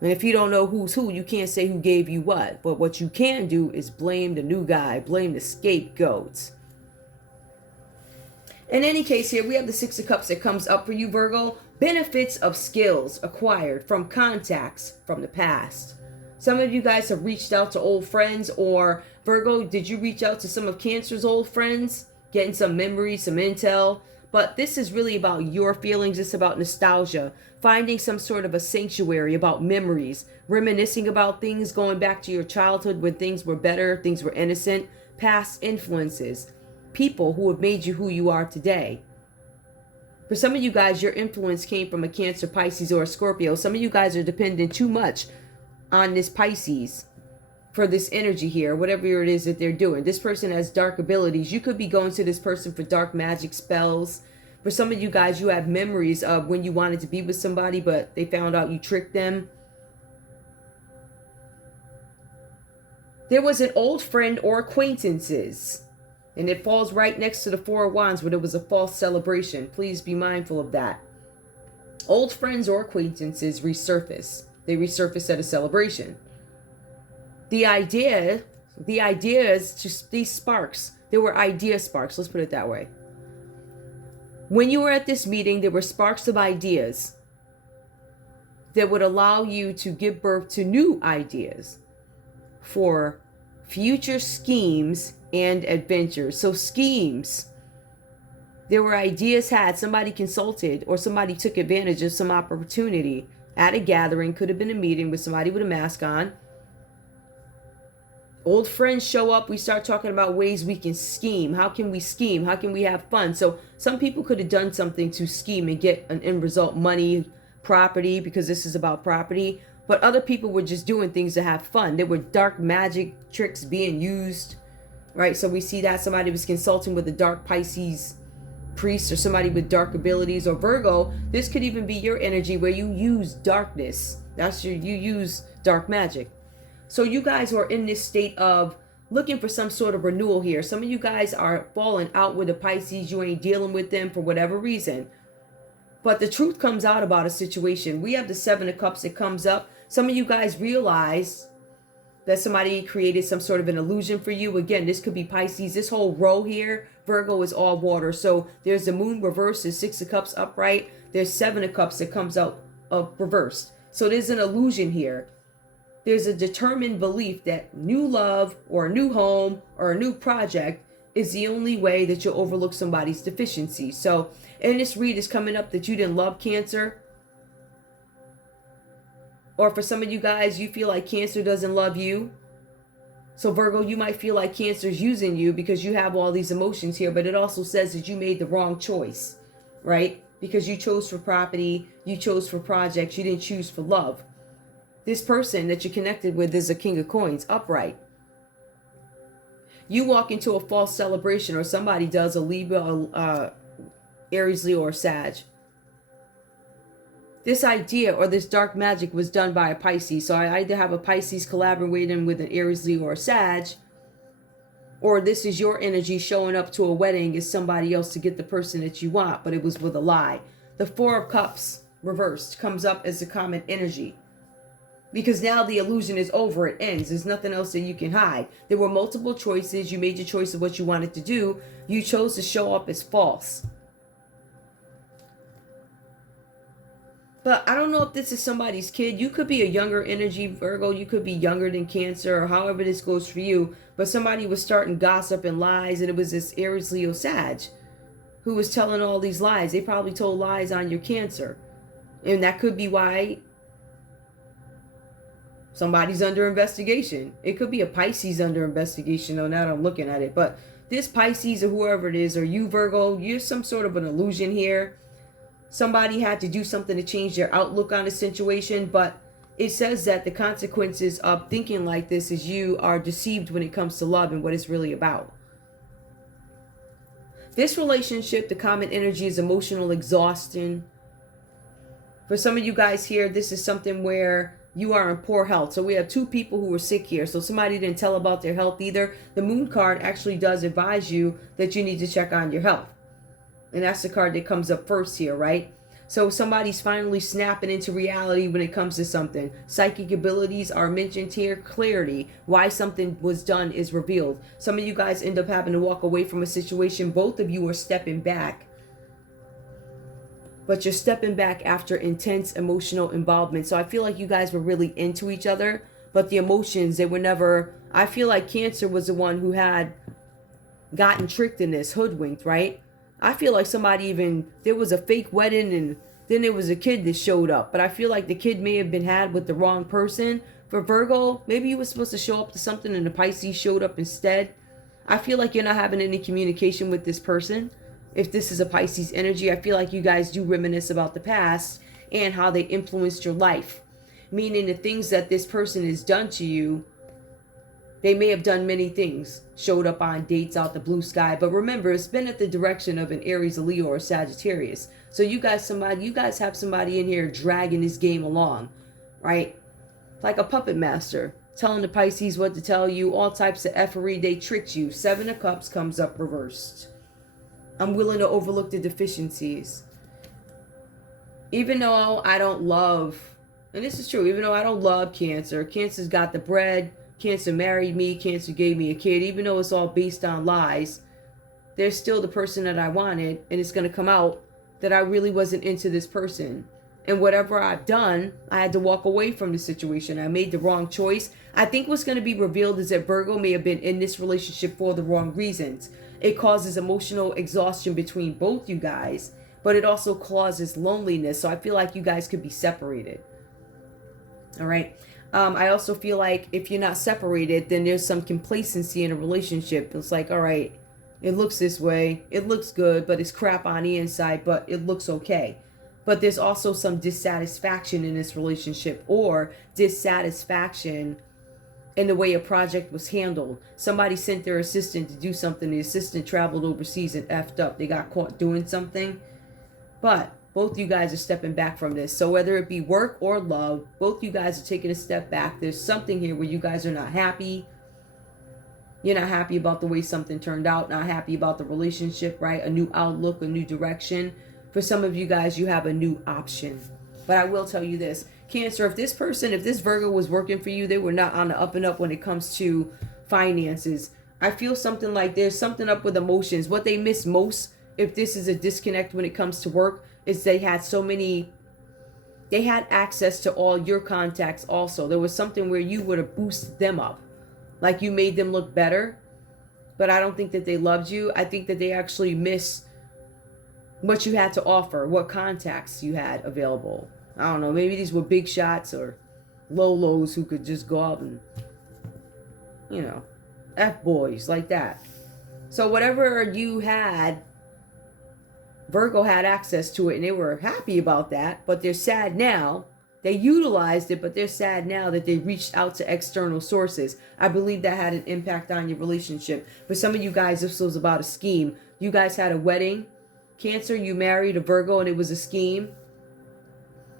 And if you don't know who's who, you can't say who gave you what. But what you can do is blame the new guy, blame the scapegoats. In any case, here we have the Six of Cups that comes up for you, Virgo. Benefits of skills acquired from contacts from the past. Some of you guys have reached out to old friends, or Virgo, did you reach out to some of Cancer's old friends? Getting some memories, some intel. But this is really about your feelings. It's about nostalgia. Finding some sort of a sanctuary, about memories. Reminiscing about things, going back to your childhood when things were better, things were innocent. Past influences. People who have made you who you are today. For some of you guys, your influence came from a Cancer, Pisces, or a Scorpio. Some of you guys are dependent too much on this Pisces for this energy here, whatever it is that they're doing. This person has dark abilities. You could be going to this person for dark magic spells. For some of you guys, you have memories of when you wanted to be with somebody, but they found out you tricked them. There was an old friend or acquaintances, and it falls right next to the Four of Wands where there was a false celebration. Please be mindful of that. Old friends or acquaintances resurface. They resurface at a celebration. The idea is just these sparks. There were idea sparks, let's put it that way. When you were at this meeting, there were sparks of ideas that would allow you to give birth to new ideas for future schemes and adventures. So schemes, there were ideas had, somebody consulted or somebody took advantage of some opportunity at a gathering, could have been a meeting with somebody with a mask on. Old friends show up, we start talking about ways we can scheme. How can we scheme? How can we have fun? So some people could have done something to scheme and get an end result, money, property, because this is about property. But other people were just doing things to have fun. There were dark magic tricks being used, right? So we see that somebody was consulting with a dark Pisces priest or somebody with dark abilities, or Virgo. This could even be your energy where you use darkness. You use dark magic. So you guys are in this state of looking for some sort of renewal here. Some of you guys are falling out with the Pisces. You ain't dealing with them for whatever reason. But the truth comes out about a situation. We have the Seven of Cups that comes up. Some of you guys realize that somebody created some sort of an illusion for you. Again, this could be Pisces. This whole row here, Virgo, is all water. So there's the moon reversed, there's Six of Cups upright. There's Seven of Cups that comes out of reversed. So there's an illusion here. There's a determined belief that new love or a new home or a new project is the only way that you'll overlook somebody's deficiency. So in this read is coming up that you didn't love Cancer. Or for some of you guys, you feel like Cancer doesn't love you. So Virgo, you might feel like Cancer's using you because you have all these emotions here, but it also says that you made the wrong choice, right? Because you chose for property, you chose for projects, you didn't choose for love. This person that you're connected with is a King of Coins, upright. You walk into a false celebration, or somebody does, a Libra, Aries, Leo, or Sag. This idea or this dark magic was done by a Pisces. So I either have a Pisces collaborating with an Aries, Leo, or Sag, or this is your energy showing up to a wedding as somebody else to get the person that you want, but it was with a lie. The Four of Cups reversed comes up as the common energy. Because now the illusion is over, it ends. There's nothing else that you can hide. There were multiple choices. You made your choice of what you wanted to do. You chose to show up as false. But I don't know if this is somebody's kid. You could be a younger energy, Virgo. You could be younger than Cancer, or however this goes for you. But somebody was starting gossip and lies, and it was this Aries, Leo, Sag who was telling all these lies. They probably told lies on your Cancer. And that could be why somebody's under investigation. It could be a Pisces under investigation, though, now that I'm looking at it. But this Pisces or whoever it is, or you, Virgo, you're some sort of an illusion here. Somebody had to do something to change their outlook on the situation, but it says that the consequences of thinking like this is you are deceived when it comes to love and what it's really about. This relationship, the common energy is emotional exhaustion. For some of you guys here, this is something where you are in poor health. So we have two people who were sick here. So somebody didn't tell about their health either. The moon card actually does advise you that you need to check on your health. And that's the card that comes up first here, right? So somebody's finally snapping into reality when it comes to something. Psychic abilities are mentioned here. Clarity, why something was done, is revealed. Some of you guys end up having to walk away from a situation. Both of you are stepping back. But you're stepping back after intense emotional involvement. So I feel like you guys were really into each other. But the emotions, they were never... I feel like Cancer was the one who had gotten tricked in this, hoodwinked, right? I feel like somebody even, there was a fake wedding and then there was a kid that showed up. But I feel like the kid may have been had with the wrong person. For Virgo, maybe you were supposed to show up to something and the Pisces showed up instead. I feel like you're not having any communication with this person. If this is a Pisces energy, I feel like you guys do reminisce about the past and how they influenced your life. Meaning the things that this person has done to you, they may have done many things, showed up on dates out the blue sky. But remember, it's been at the direction of an Aries, a Leo, or a Sagittarius. So you guys have somebody in here dragging this game along, right? Like a puppet master, telling the Pisces what to tell you, all types of effery. They tricked you. Seven of Cups comes up reversed. I'm willing to overlook the deficiencies. even though I don't love, and this is true, even though I don't love Cancer, Cancer's got the bread, Cancer married me, Cancer gave me a kid, even though it's all based on lies, they're still the person that I wanted, and it's going to come out that I really wasn't into this person. And whatever I've done, I had to walk away from the situation. I made the wrong choice. I think what's going to be revealed is that Virgo may have been in this relationship for the wrong reasons. It causes emotional exhaustion between both you guys, but it also causes loneliness. So I feel like you guys could be separated. All right. I also feel like if you're not separated, then there's some complacency in a relationship. It's like, all right, it looks this way. It looks good, but it's crap on the inside, but it looks okay. But there's also some dissatisfaction in this relationship, or dissatisfaction in the way a project was handled. Somebody sent their assistant to do something. The assistant traveled overseas and effed up. They got caught doing something. But both you guys are stepping back from this. So whether it be work or love, both you guys are taking a step back. There's something here where you guys are not happy. You're not happy about the way something turned out. Not happy about the relationship, right? A new outlook, a new direction. For some of you guys, you have a new option. But I will tell you this. Cancer, if this Virgo was working for you, they were not on the up and up when it comes to finances. I feel something like there's something up with emotions. What they miss most, if this is a disconnect when it comes to work, is they had access to all your contacts also. There was something where you would have boosted them up. Like you made them look better. But I don't think that they loved you. I think that they actually miss what you had to offer, what contacts you had available. I don't know, maybe these were big shots or lolos who could just go out and, F-boys like that. So whatever you had, Virgo had access to it, and they were happy about that, but they're sad now. They utilized it, but they're sad now that they reached out to external sources. I believe that had an impact on your relationship. For some of you guys, this was about a scheme. You guys had a wedding. Cancer, you married a Virgo and it was a scheme.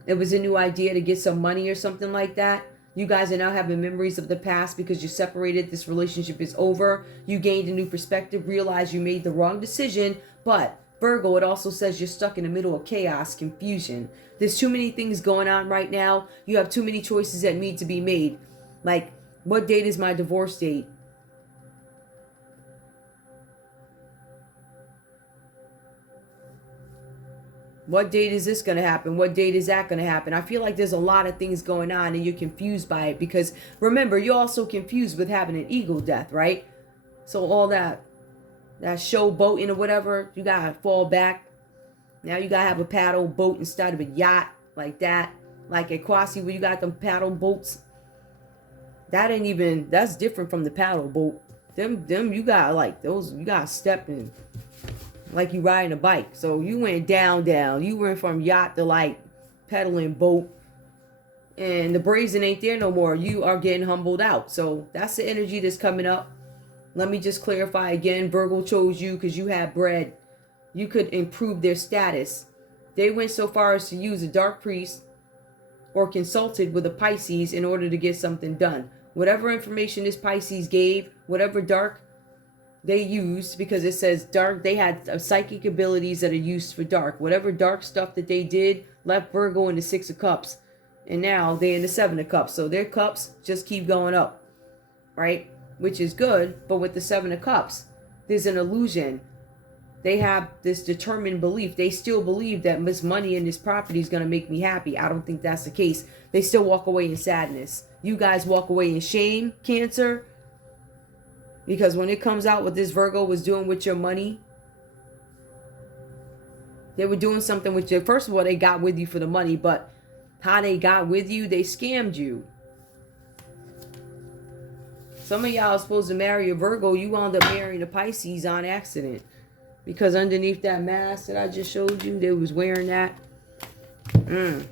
It was a new idea to get some money or something like that. You guys are now having memories of the past because you separated. This relationship is over. You gained a new perspective, realized you made the wrong decision. But Virgo, it also says you're stuck in the middle of chaos, confusion. There's too many things going on right now. You have too many choices that need to be made. Like, what date is my divorce date? What date is this going to happen? What date is that going to happen? I feel like there's a lot of things going on and you're confused by it because remember, you're also confused with having an ego death, right? So all that show boating or whatever, you got to fall back. Now you got to have a paddle boat instead of a yacht like that. Like at Kwasi where you got them paddle boats. That's different from the paddle boat. Them you got like those, you got to step in. Like you riding a bike. So you went down. You went from yacht to like pedaling boat. And the brazen ain't there no more. You are getting humbled out. So that's the energy that's coming up. Let me just clarify again. Virgo chose you because you had bread. You could improve their status. They went so far as to use a dark priest or consulted with a Pisces in order to get something done. Whatever information this Pisces gave, whatever dark they used, because it says dark, they had psychic abilities that are used for dark. Whatever dark stuff that they did left Virgo in the 6 of Cups. And now they're in the 7 of Cups. So their cups just keep going up, right? Which is good, but with the 7 of Cups, there's an illusion. They have this determined belief. They still believe that this money and this property is going to make me happy. I don't think that's the case. They still walk away in sadness. You guys walk away in shame, Cancer. Because when it comes out what this Virgo was doing with your money, they were doing something with you. First of all, they got with you for the money, but how they got with you, they scammed you. Some of y'all are supposed to marry a Virgo. You wound up marrying a Pisces on accident. Because underneath that mask that I just showed you, they was wearing that.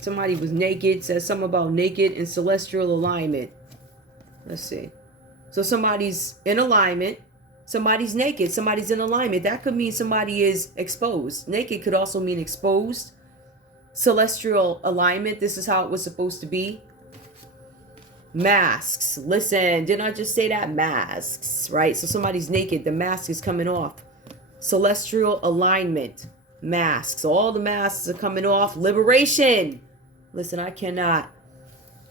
Somebody was naked. Says something about naked and celestial alignment. Let's see. So somebody's in alignment. Somebody's naked. Somebody's in alignment. That could mean somebody is exposed. Naked could also mean exposed. Celestial alignment. This is how it was supposed to be. Masks. Listen, didn't I just say that? Masks, right? So somebody's naked. The mask is coming off. Celestial alignment. Masks. All the masks are coming off. Liberation. Listen, I cannot.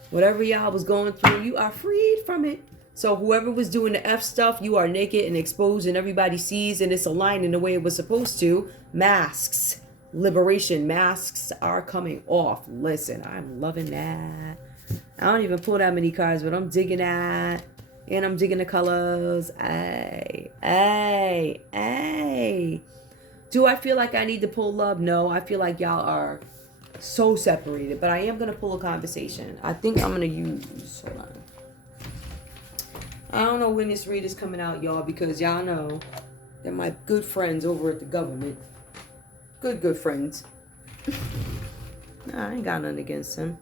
Whatever y'all was going through, you are freed from it. So whoever was doing the F stuff, you are naked and exposed and everybody sees and it's aligned in the way it was supposed to. Masks. Liberation. Masks are coming off. Listen, I'm loving that. I don't even pull that many cards, but I'm digging that. And I'm digging the colors. Hey. Do I feel like I need to pull love? No, I feel like y'all are so separated. But I am going to pull a conversation. I think I'm going to use... Hold on. I don't know when this read is coming out, y'all, because y'all know they're my good friends over at the government. Good friends. Nah, I ain't got nothing against them.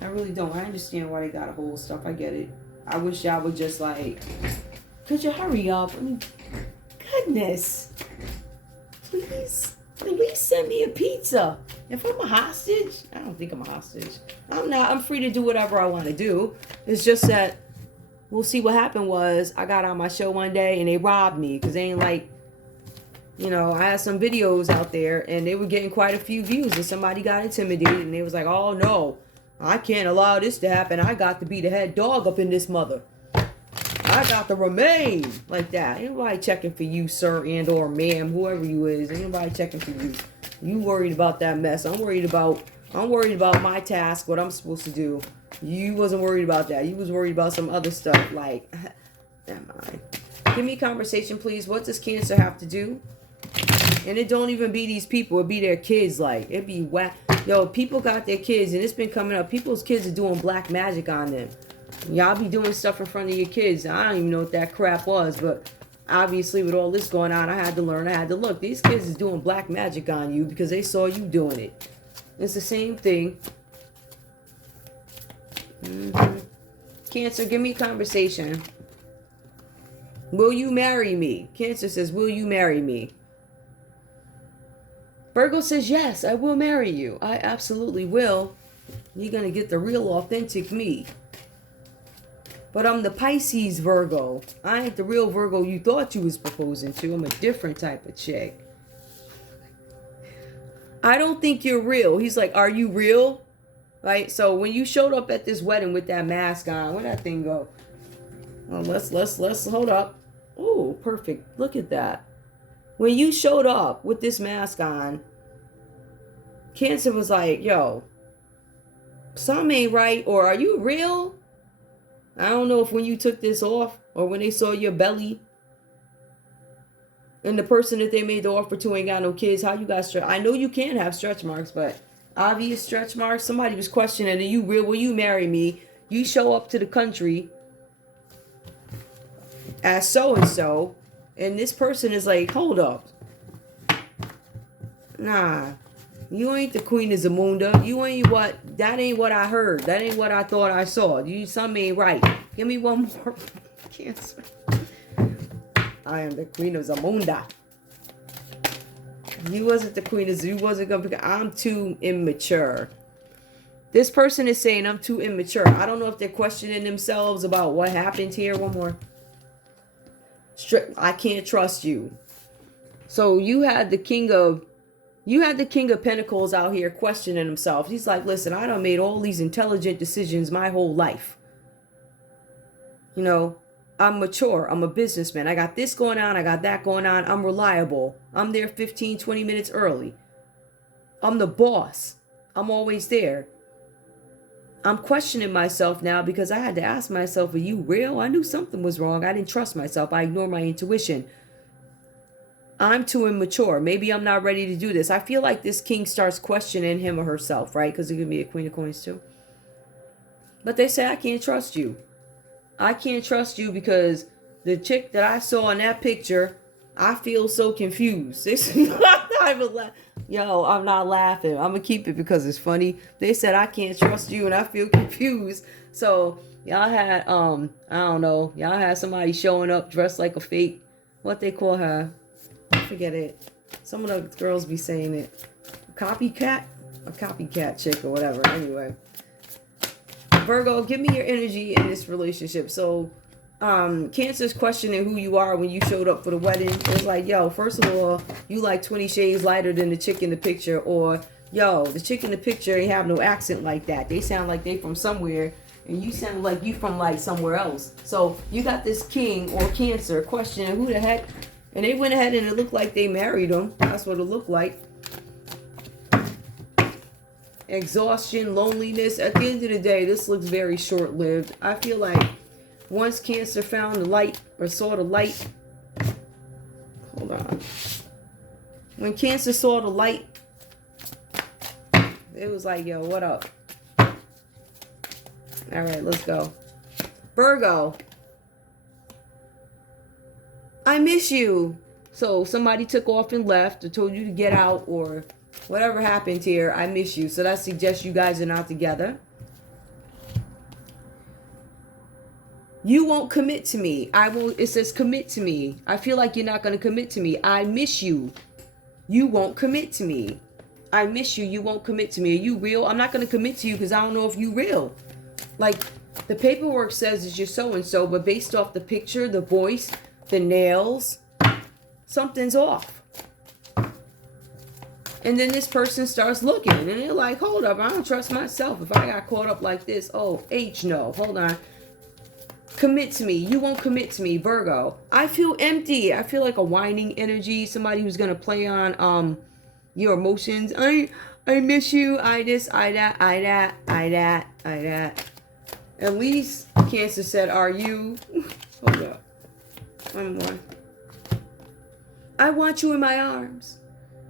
I really don't. I understand why they got a whole stuff. I get it. I wish y'all would just like, could you hurry up? I mean, goodness. Please send me a pizza. If I'm a hostage, I don't think I'm a hostage. I'm not. I'm free to do whatever I want to do. It's just that we'll see what happened was I got on my show one day and they robbed me because they ain't like, you know, I had some videos out there and they were getting quite a few views and somebody got intimidated and they was like, oh no, I can't allow this to happen. I got to be the head dog up in this mother. I got to remain like that. Ain't nobody checking for you, sir and or ma'am, whoever you is. Ain't nobody checking for you. You worried about that mess. I'm worried about my task, what I'm supposed to do. You wasn't worried about that. You was worried about some other stuff. Like, am I? Give me a conversation, please. What does Cancer have to do? And it don't even be these people. It be their kids. Like, it be whack. Yo, people got their kids, and it's been coming up. People's kids are doing black magic on them. Y'all be doing stuff in front of your kids. I don't even know what that crap was, but obviously with all this going on, I had to learn. I had to look. These kids is doing black magic on you because they saw you doing it. It's the same thing. Cancer, give me a conversation. Will you marry me? Cancer says, will you marry me? Virgo says, yes, I will marry you. I absolutely will. You're going to get the real authentic me. But I'm the Pisces Virgo. I ain't the real Virgo you thought you was proposing to. I'm a different type of chick. I don't think you're real. He's like, are you real? Right? So when you showed up at this wedding with that mask on, where'd that thing go? Well, let's hold up. Oh, perfect. Look at that. When you showed up with this mask on, Cancer was like, yo, something ain't right, or are you real? I don't know if when you took this off or when they saw your belly and the person that they made the offer to ain't got no kids, how you got stretch? I know you can have stretch marks, but obvious stretch marks. Somebody was questioning, are you real? Will you marry me? You show up to the country as so-and-so, and this person is like, hold up. Nah, you ain't the Queen of Zamunda. You ain't what, that ain't what I heard. That ain't what I thought I saw. You, something ain't right. Give me one more. Cancer. I am the Queen of Zamunda. You wasn't the Queen of, you wasn't going to, I'm too immature. This person is saying I'm too immature. I don't know if they're questioning themselves about what happened here. One more. I can't trust you. So you had the King of Pentacles out here questioning himself. He's like, listen, I done made all these intelligent decisions my whole life. You know, I'm mature. I'm a businessman. I got this going on. I got that going on. I'm reliable. I'm there 15, 20 minutes early. I'm the boss. I'm always there. I'm questioning myself now because I had to ask myself, are you real? I knew something was wrong. I didn't trust myself. I ignored my intuition. I'm too immature. Maybe I'm not ready to do this. I feel like this king starts questioning him or herself, right? Because it could be a Queen of Coins too. But they say, I can't trust you. I can't trust you because the chick that I saw in that picture, I feel so confused. Yo, I'm not laughing. I'm going to keep it because it's funny. They said, I can't trust you and I feel confused. So y'all had, I don't know. Y'all had somebody showing up dressed like a fake, what they call her. I forget it. Some of the girls be saying it. Copycat? A copycat chick or whatever. Anyway. Virgo, give me your energy in this relationship. So Cancer's questioning who you are when you showed up for the wedding. It was like, yo, first of all, you like 20 shades lighter than the chick in the picture. Or, yo, the chick in the picture ain't have no accent like that. They sound like they from somewhere, and you sound like you from like somewhere else. So you got this king or Cancer questioning who the heck, and they went ahead and it looked like they married him. That's what it looked like. Exhaustion, loneliness. At the end of the day, this looks very short-lived. I feel like once Cancer found the light or saw the light, hold on. When Cancer saw the light, it was like, yo, what up? All right, let's go. Virgo, I miss you. So somebody took off and left or told you to get out or whatever happened here. I miss you. So that suggests you guys are not together. You won't commit to me. I will. It says commit to me. I feel like you're not going to commit to me. I miss you. You won't commit to me. I miss you. You won't commit to me. Are you real? I'm not going to commit to you because I don't know if you real. Like, the paperwork says it's you're so-and-so, but based off the picture, the voice, the nails, something's off. And then this person starts looking, and they're like, hold up, I don't trust myself. If I got caught up like this, oh, H, no, hold on. Commit to me. You won't commit to me, Virgo. I feel empty. I feel like a whining energy, somebody who's going to play on your emotions. I miss you, I this, I that, I that, I that, I that. At least Cancer said, are you? Hold up. One more. I want you in my arms.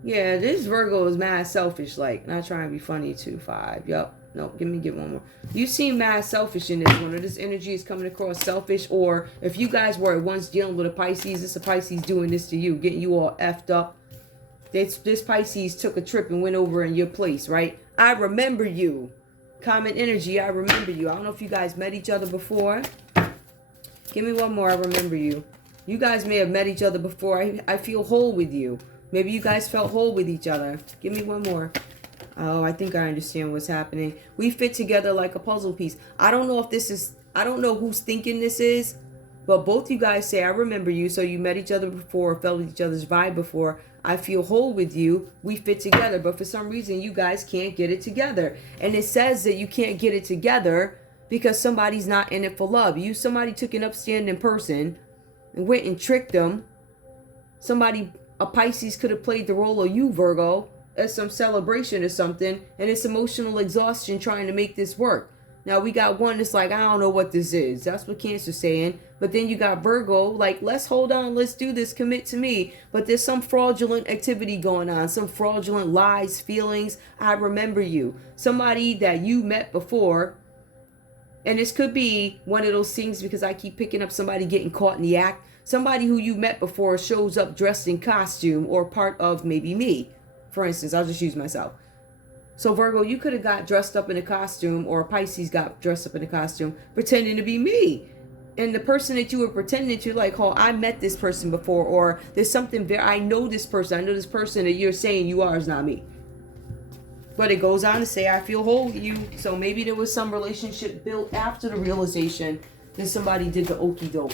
Yeah, this Virgo is mad selfish, like, not trying to be funny too. 5. Yup. No, get one more. You seem mad selfish in this one, or this energy is coming across selfish, or if you guys were at once dealing with a Pisces, it's a Pisces doing this to you, getting you all effed up. This Pisces took a trip and went over in your place, right? I remember you. Common energy, I remember you. I don't know if you guys met each other before. Give me one more, I remember you. You guys may have met each other before. I feel whole with you. Maybe you guys felt whole with each other. Give me one more. Oh, I think I understand what's happening. We fit together like a puzzle piece. I don't know if this is, I don't know who's thinking this is, but both you guys say, I remember you. So you met each other before, felt each other's vibe before. I feel whole with you. We fit together. But for some reason, you guys can't get it together. And it says that you can't get it together because somebody's not in it for love. Somebody took an upstanding person and went and tricked them. A Pisces could have played the role of you, Virgo, as some celebration or something. And it's emotional exhaustion trying to make this work. Now we got one that's like, I don't know what this is. That's what Cancer's saying. But then you got Virgo, like, let's hold on, let's do this, commit to me. But there's some fraudulent activity going on, some fraudulent lies, feelings. I remember you. Somebody that you met before. And this could be one of those things because I keep picking up somebody getting caught in the act. Somebody who you met before shows up dressed in costume or part of maybe me. For instance, I'll just use myself. So Virgo, you could have got dressed up in a costume, or Pisces got dressed up in a costume pretending to be me. And the person that you were pretending to, like, oh, I met this person before, or there's something very, I know this person that you're saying you are is not me. But it goes on to say, I feel whole with you. So maybe there was some relationship built after the realization that somebody did the okie doke.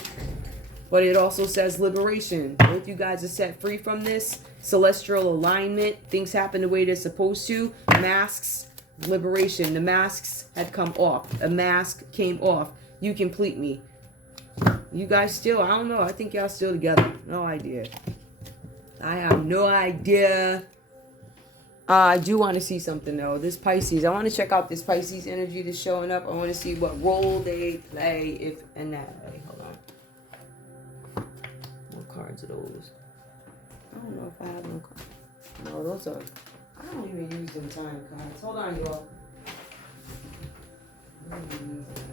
But it also says liberation. Both you guys are set free from this. Celestial alignment. Things happen the way they're supposed to. Masks. Liberation. The masks had come off. A mask came off. You complete me. You guys still, I don't know. I think y'all still together. No idea. I have no idea. I do want to see something though. This Pisces. I want to check out this Pisces energy that's showing up. I want to see what role they play if in that way. Hold on. What cards are those? I don't know if I have no cards. No, those are. I don't even use them time cards. Hold on, y'all. I don't even use them.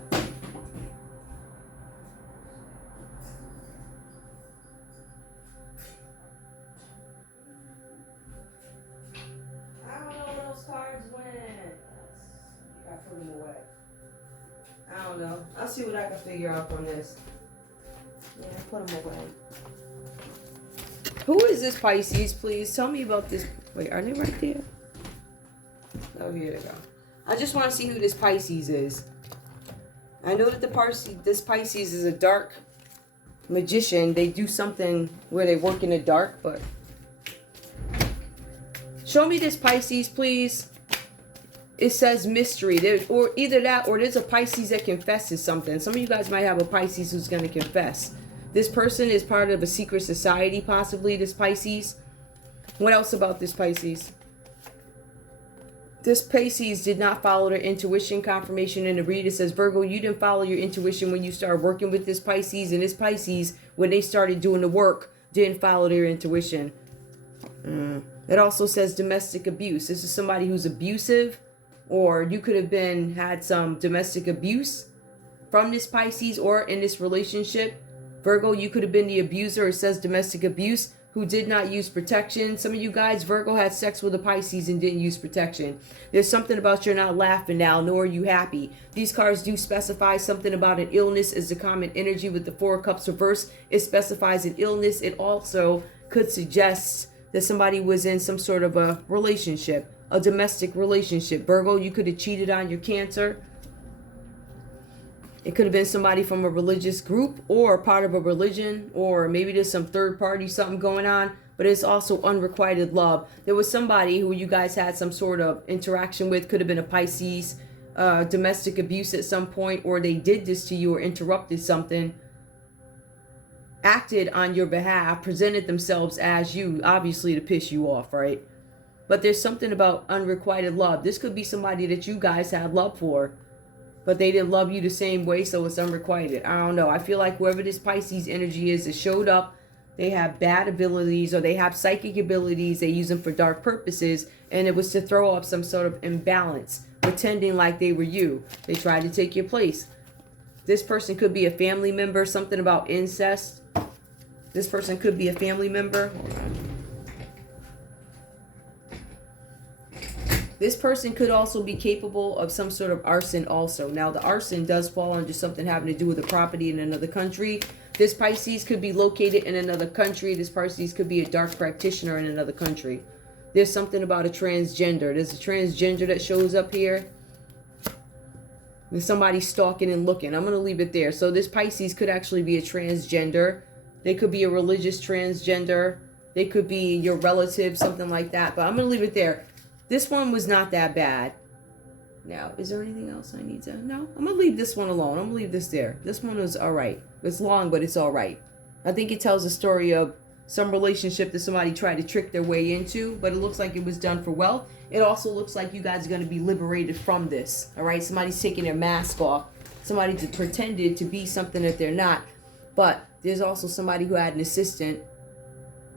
I don't know. I'll see what I can figure out from this. Yeah, put them away. Who is this Pisces, please? Tell me about this. Wait, are they right there? Oh, here they go. I just want to see who this Pisces is. I know that this Pisces is a dark Magician, they do something where they work in the dark, but show me this Pisces, please. It says mystery. Or either that or there's a Pisces that confesses something. Some of you guys might have a Pisces who's going to confess. This person is part of a secret society, possibly, this Pisces. What else about this Pisces? This Pisces did not follow their intuition. Confirmation in the read. It says, Virgo, you didn't follow your intuition when you started working with this Pisces. And this Pisces, when they started doing the work, didn't follow their intuition. It also says domestic abuse. This is somebody who's abusive. Or you could have had some domestic abuse from this Pisces or in this relationship. Virgo, you could have been the abuser. It says domestic abuse, who did not use protection. Some of you guys, Virgo, had sex with a Pisces and didn't use protection. There's something about you're not laughing now, nor are you happy. These cards do specify something about an illness is the common energy with the Four of Cups reverse. It specifies an illness. It also could suggest that somebody was in some sort of a relationship, a domestic relationship. Virgo, you could have cheated on your Cancer. It could have been somebody from a religious group or part of a religion, or maybe there's some third party, something going on, but it's also unrequited love. There was somebody who you guys had some sort of interaction with, could have been a Pisces, domestic abuse at some point, or they did this to you or interrupted something, acted on your behalf, presented themselves as you, obviously to piss you off, right? But there's something about unrequited love. This could be somebody that you guys had love for, but they didn't love you the same way, so it's unrequited. I don't know. I feel like whoever this Pisces energy is, it showed up. They have bad abilities, or they have psychic abilities. They use them for dark purposes, and it was to throw up some sort of imbalance, pretending like they were you. They tried to take your place. This person could be a family member, something about incest. This person could be a family member. Hold on. This person could also be capable of some sort of arson also. Now, the arson does fall under something having to do with a property in another country. This Pisces could be located in another country. This Pisces could be a dark practitioner in another country. There's something about a transgender. There's a transgender that shows up here. There's somebody stalking and looking. I'm going to leave it there. So this Pisces could actually be a transgender. They could be a religious transgender. They could be your relative, something like that. But I'm going to leave it there. This one was not that bad. Now, is there anything else I need to... No, I'm going to leave this one alone. I'm going to leave this there. This one is all right. It's long, but it's all right. I think it tells a story of some relationship that somebody tried to trick their way into, but it looks like it was done for wealth. It also looks like you guys are going to be liberated from this. All right? Somebody's taking their mask off. Somebody pretended to be something that they're not. But there's also somebody who had an assistant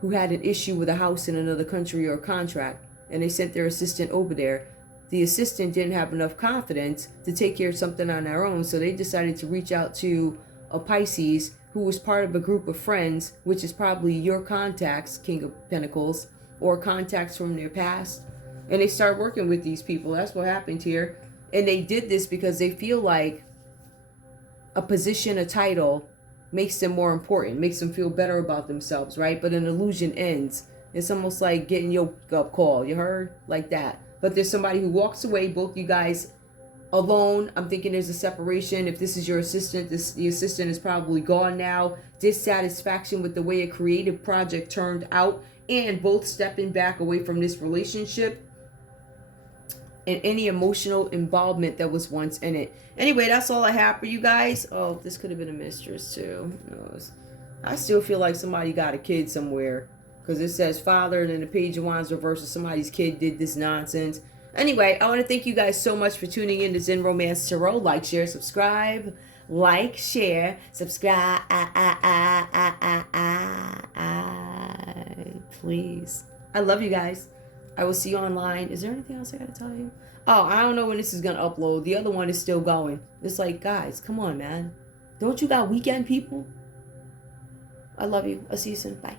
who had an issue with a house in another country or a contract. And they sent their assistant over there. The assistant didn't have enough confidence to take care of something on their own, so they decided to reach out to a Pisces who was part of a group of friends, which is probably your contacts, King of Pentacles, or contacts from their past. And they start working with these people. That's what happened here. And they did this because they feel like a position, a title, makes them more important, makes them feel better about themselves, right? But an illusion ends. It's almost like getting your wake-up call. You heard? Like that. But there's somebody who walks away, both you guys alone. I'm thinking there's a separation. If this is your assistant, the assistant is probably gone now. Dissatisfaction with the way a creative project turned out, and both stepping back away from this relationship and any emotional involvement that was once in it. Anyway, that's all I have for you guys. Oh, this could have been a mistress too. I still feel like somebody got a kid somewhere. Because it says father, and then the page of wands reverses. Somebody's kid did this nonsense. Anyway, I want to thank you guys so much for tuning in to Zen Romance Tarot. Like, share, subscribe. Like, share, subscribe. Please. I love you guys. I will see you online. Is there anything else I got to tell you? Oh, I don't know when this is going to upload. The other one is still going. It's like, guys, come on, man. Don't you got weekend people? I love you. I'll see you soon. Bye.